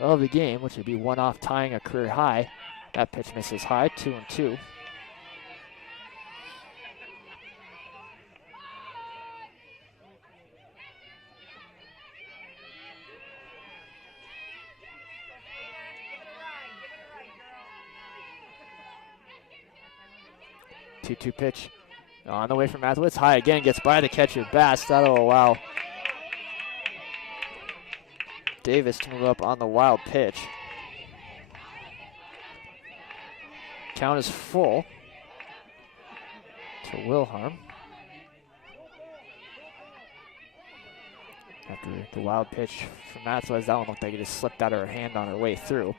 of the game, which would be one off tying a career high. That pitch misses high, 2-2. Two pitch on the way from Mathewitz. High again, gets by the catcher Bass. That'll allow Davis to move up on the wild pitch. Count is full to Wilharm. After the wild pitch from Mathewitz, that one looked like it just slipped out of her hand on her way through.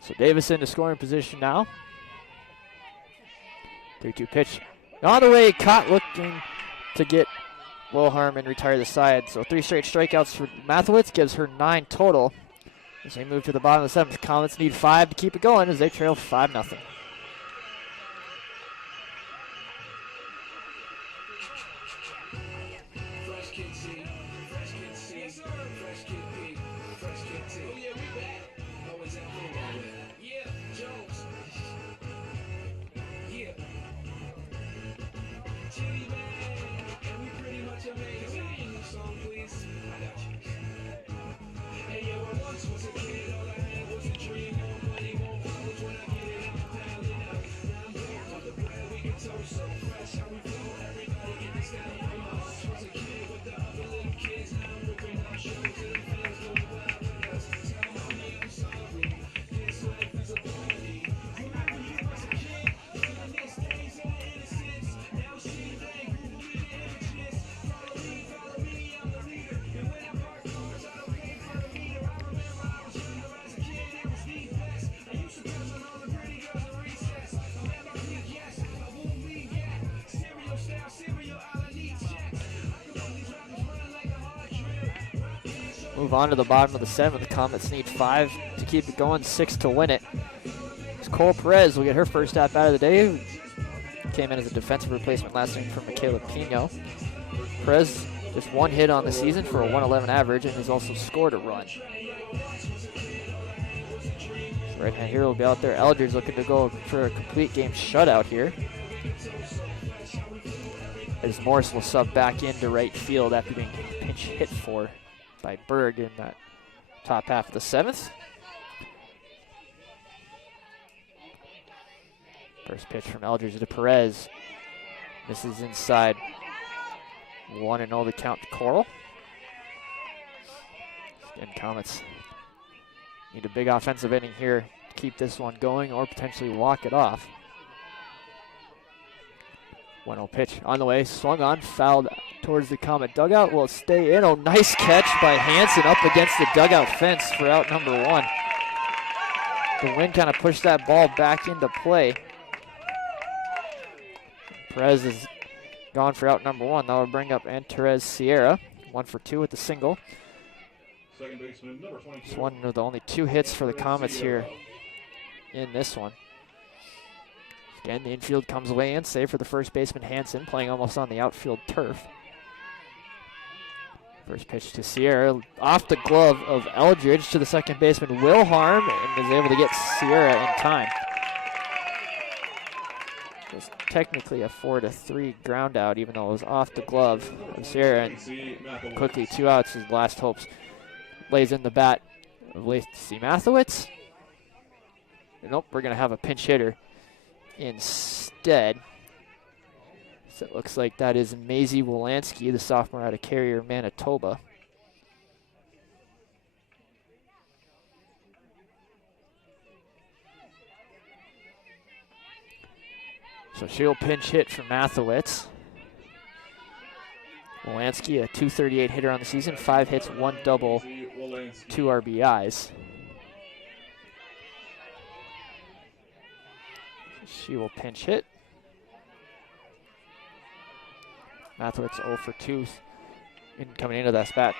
So Davis into scoring position now. 3-2 pitch. On the way, caught looking to get Wilharm and retire the side. So 3 straight strikeouts for Mathewitz gives her 9 total. As they move to the bottom of the 7th, Comets need 5 to keep it going as they trail 5-0. Move on to the bottom of the 7th. The Comets need 5 to keep it going, 6 to win it. Cole Perez will get her first at bat of the day. Came in as a defensive replacement last inning for Michaela Pino. Perez just 1 hit on the season for a 111 average and has also scored a run. So right-hand hero will be out there. Eldridge looking to go for a complete game shutout here. as Morris will sub back into right field after being pinch hit for by Berg in that top half of the 7th. First pitch from Eldridge to Perez. Misses inside. 1-0 the count to Coral. And Comets need a big offensive inning here to keep this one going or potentially walk it off. 1-0 pitch on the way, swung on, fouled towards the Comet dugout. Will stay in. Oh, nice catch by Hansen up against the dugout fence for out number 1. The wind kind of pushed that ball back into play. Perez is gone for out number 1. That will bring up Antares Sierra. 1 for 2 with the single. Second baseman, number 22. It's one of the only 2 hits for the Comets here in this one. Again, the infield comes away in, save for the first baseman Hansen, playing almost on the outfield turf. First pitch to Sierra, off the glove of Eldridge to the second baseman Wilharm, and is able to get Sierra in time. It was technically a 4-3 ground out, even though it was off the glove of Sierra, and quickly 2 outs, his last hopes. Lays in the bat of Lacey Mathowitz. Nope, we're going to have a pinch hitter instead. So it looks like that is Maisie Wolanski, the sophomore out of Carrier, Manitoba. So she'll pinch hit for Mathowitz. Wolanski, a .238 hitter on the season, 5 hits, 1 double, 2 RBIs. She will pinch hit. Mathowitz 0 for 2 coming into that bat.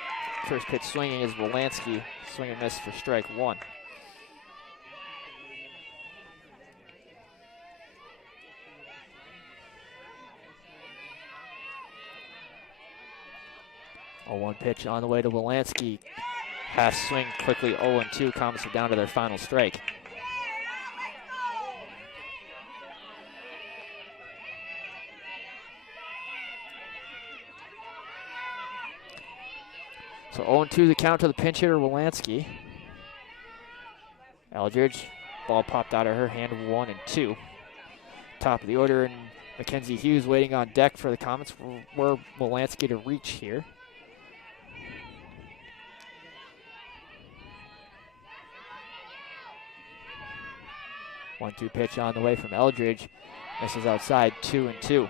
First pitch swinging is Wolanski. Swing and miss for strike 1. A 1 pitch on the way to Wolanski. Half swing quickly 0-2. Comets are down to their final strike. So 0-2 the count to the pinch hitter Wolanski. Eldridge, ball popped out of her hand, 1-2. Top of the order, and Mackenzie Hughes waiting on deck for the Comets. Where Wolanski to reach here. 1-2 pitch on the way from Eldridge. Misses outside, 2-2.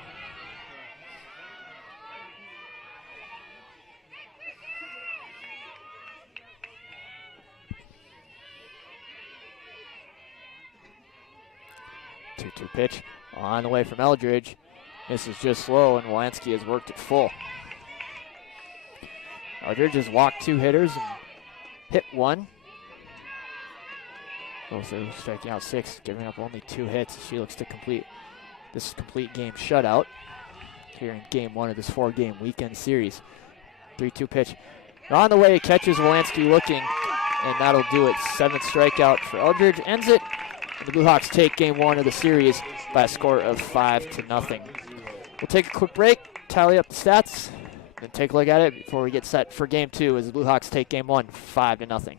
Two pitch on the way from Eldridge. Misses just slow, and Wolanski has worked it full. Eldridge has walked 2 hitters and hit 1. Also striking out 6, giving up only 2 hits. She looks to complete this complete game shutout here in game 1 of this 4-game weekend series. 3-2 pitch. On the way, catches Wolanski looking, and that'll do it. 7th strikeout for Eldridge. Ends it. And the Blue Hawks take game 1 of the series by a score of 5-0. We'll take a quick break, tally up the stats, and take a look at it before we get set for game 2 as the Blue Hawks take game 1 5-0.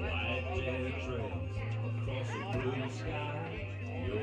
White jet trails across the blue sky. Your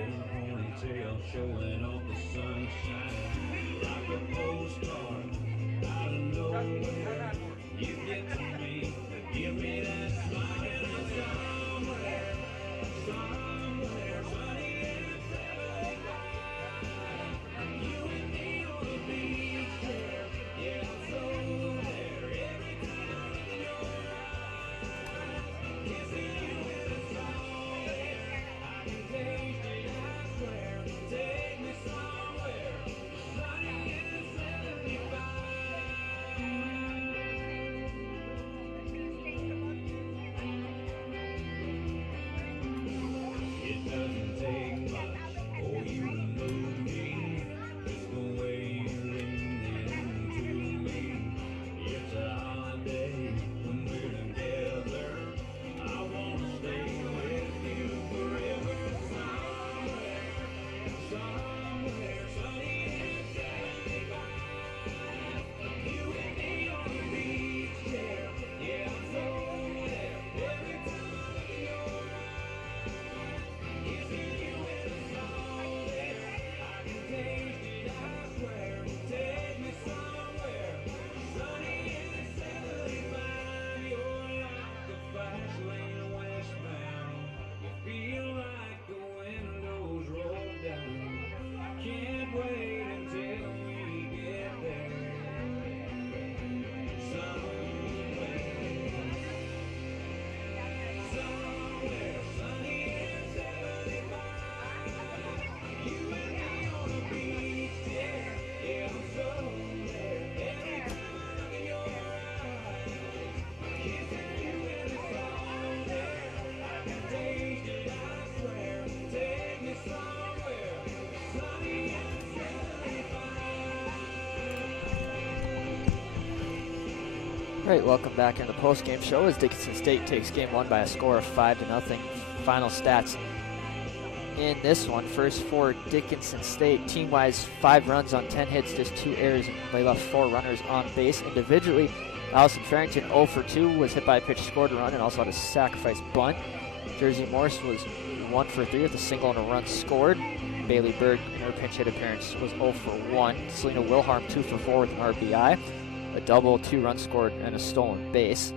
All right, welcome back in the post-game show as Dickinson State takes game one by a score of 5-0. Final stats in this one. First for Dickinson State, team-wise, 5 runs on 10 hits, just 2 errors, and they left 4 runners on base. Individually, Allison Farrington 0 for 2, was hit by a pitch, scored a run, and also had a sacrifice bunt. Jersey Morse was 1 for 3 with a single and a run scored. Bailey Berg in her pinch hit appearance was 0 for 1. Selena Wilharm 2 for 4 with an RBI, a double, 2 runs scored, and a stolen base.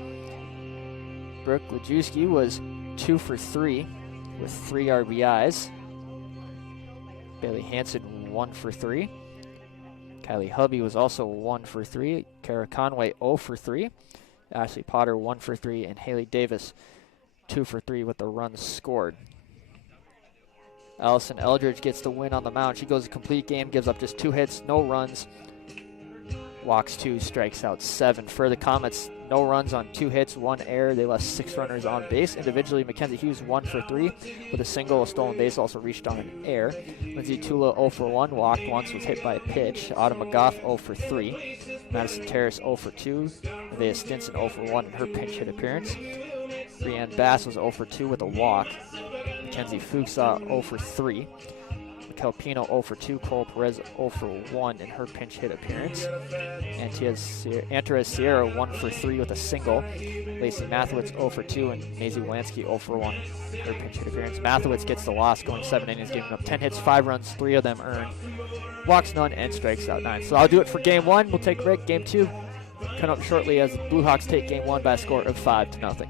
Brooke Lajewski was 2 for 3 with 3 RBIs. Bailey Hansen 1 for 3. Kylie Hubby was also 1 for 3. Kara Conway 0 for 3. Ashley Potter 1 for 3. And Haley Davis 2 for 3 with the runs scored. Allison Eldridge gets the win on the mound. She goes a complete game, gives up just 2 hits, no runs. Walks 2, strikes out 7. For the Comets, no runs on 2 hits, 1 error. They left 6 runners on base. Individually, Mackenzie Hughes 1 for 3 with a single, a stolen base, also reached on an error. Lindsay Tula 0 for 1, walked once, was hit by a pitch. Autumn McGough 0 for 3. Madison Terrace 0 for 2. Nevaeh Stinson 0 for 1 in her pinch hit appearance. Brianne Bass was 0 for 2 with a walk. Mackenzie Fuchs 0 for 3. Mikel Pino 0 for 2. Cole Perez 0 for 1 in her pinch hit appearance. Antares Sierra 1 for 3 with a single. Lacey Mathewitz 0 for 2 and Maisie Walansky 0 for 1 in her pinch hit appearance. Mathewitz gets the loss, going 7 innings, giving up 10 hits, 5 runs, 3 of them earned. Walks none and strikes out 9. So I'll do it for game 1. We'll take a break. Game 2 coming up shortly as the Blue Hawks take game 1 by a score of 5-0.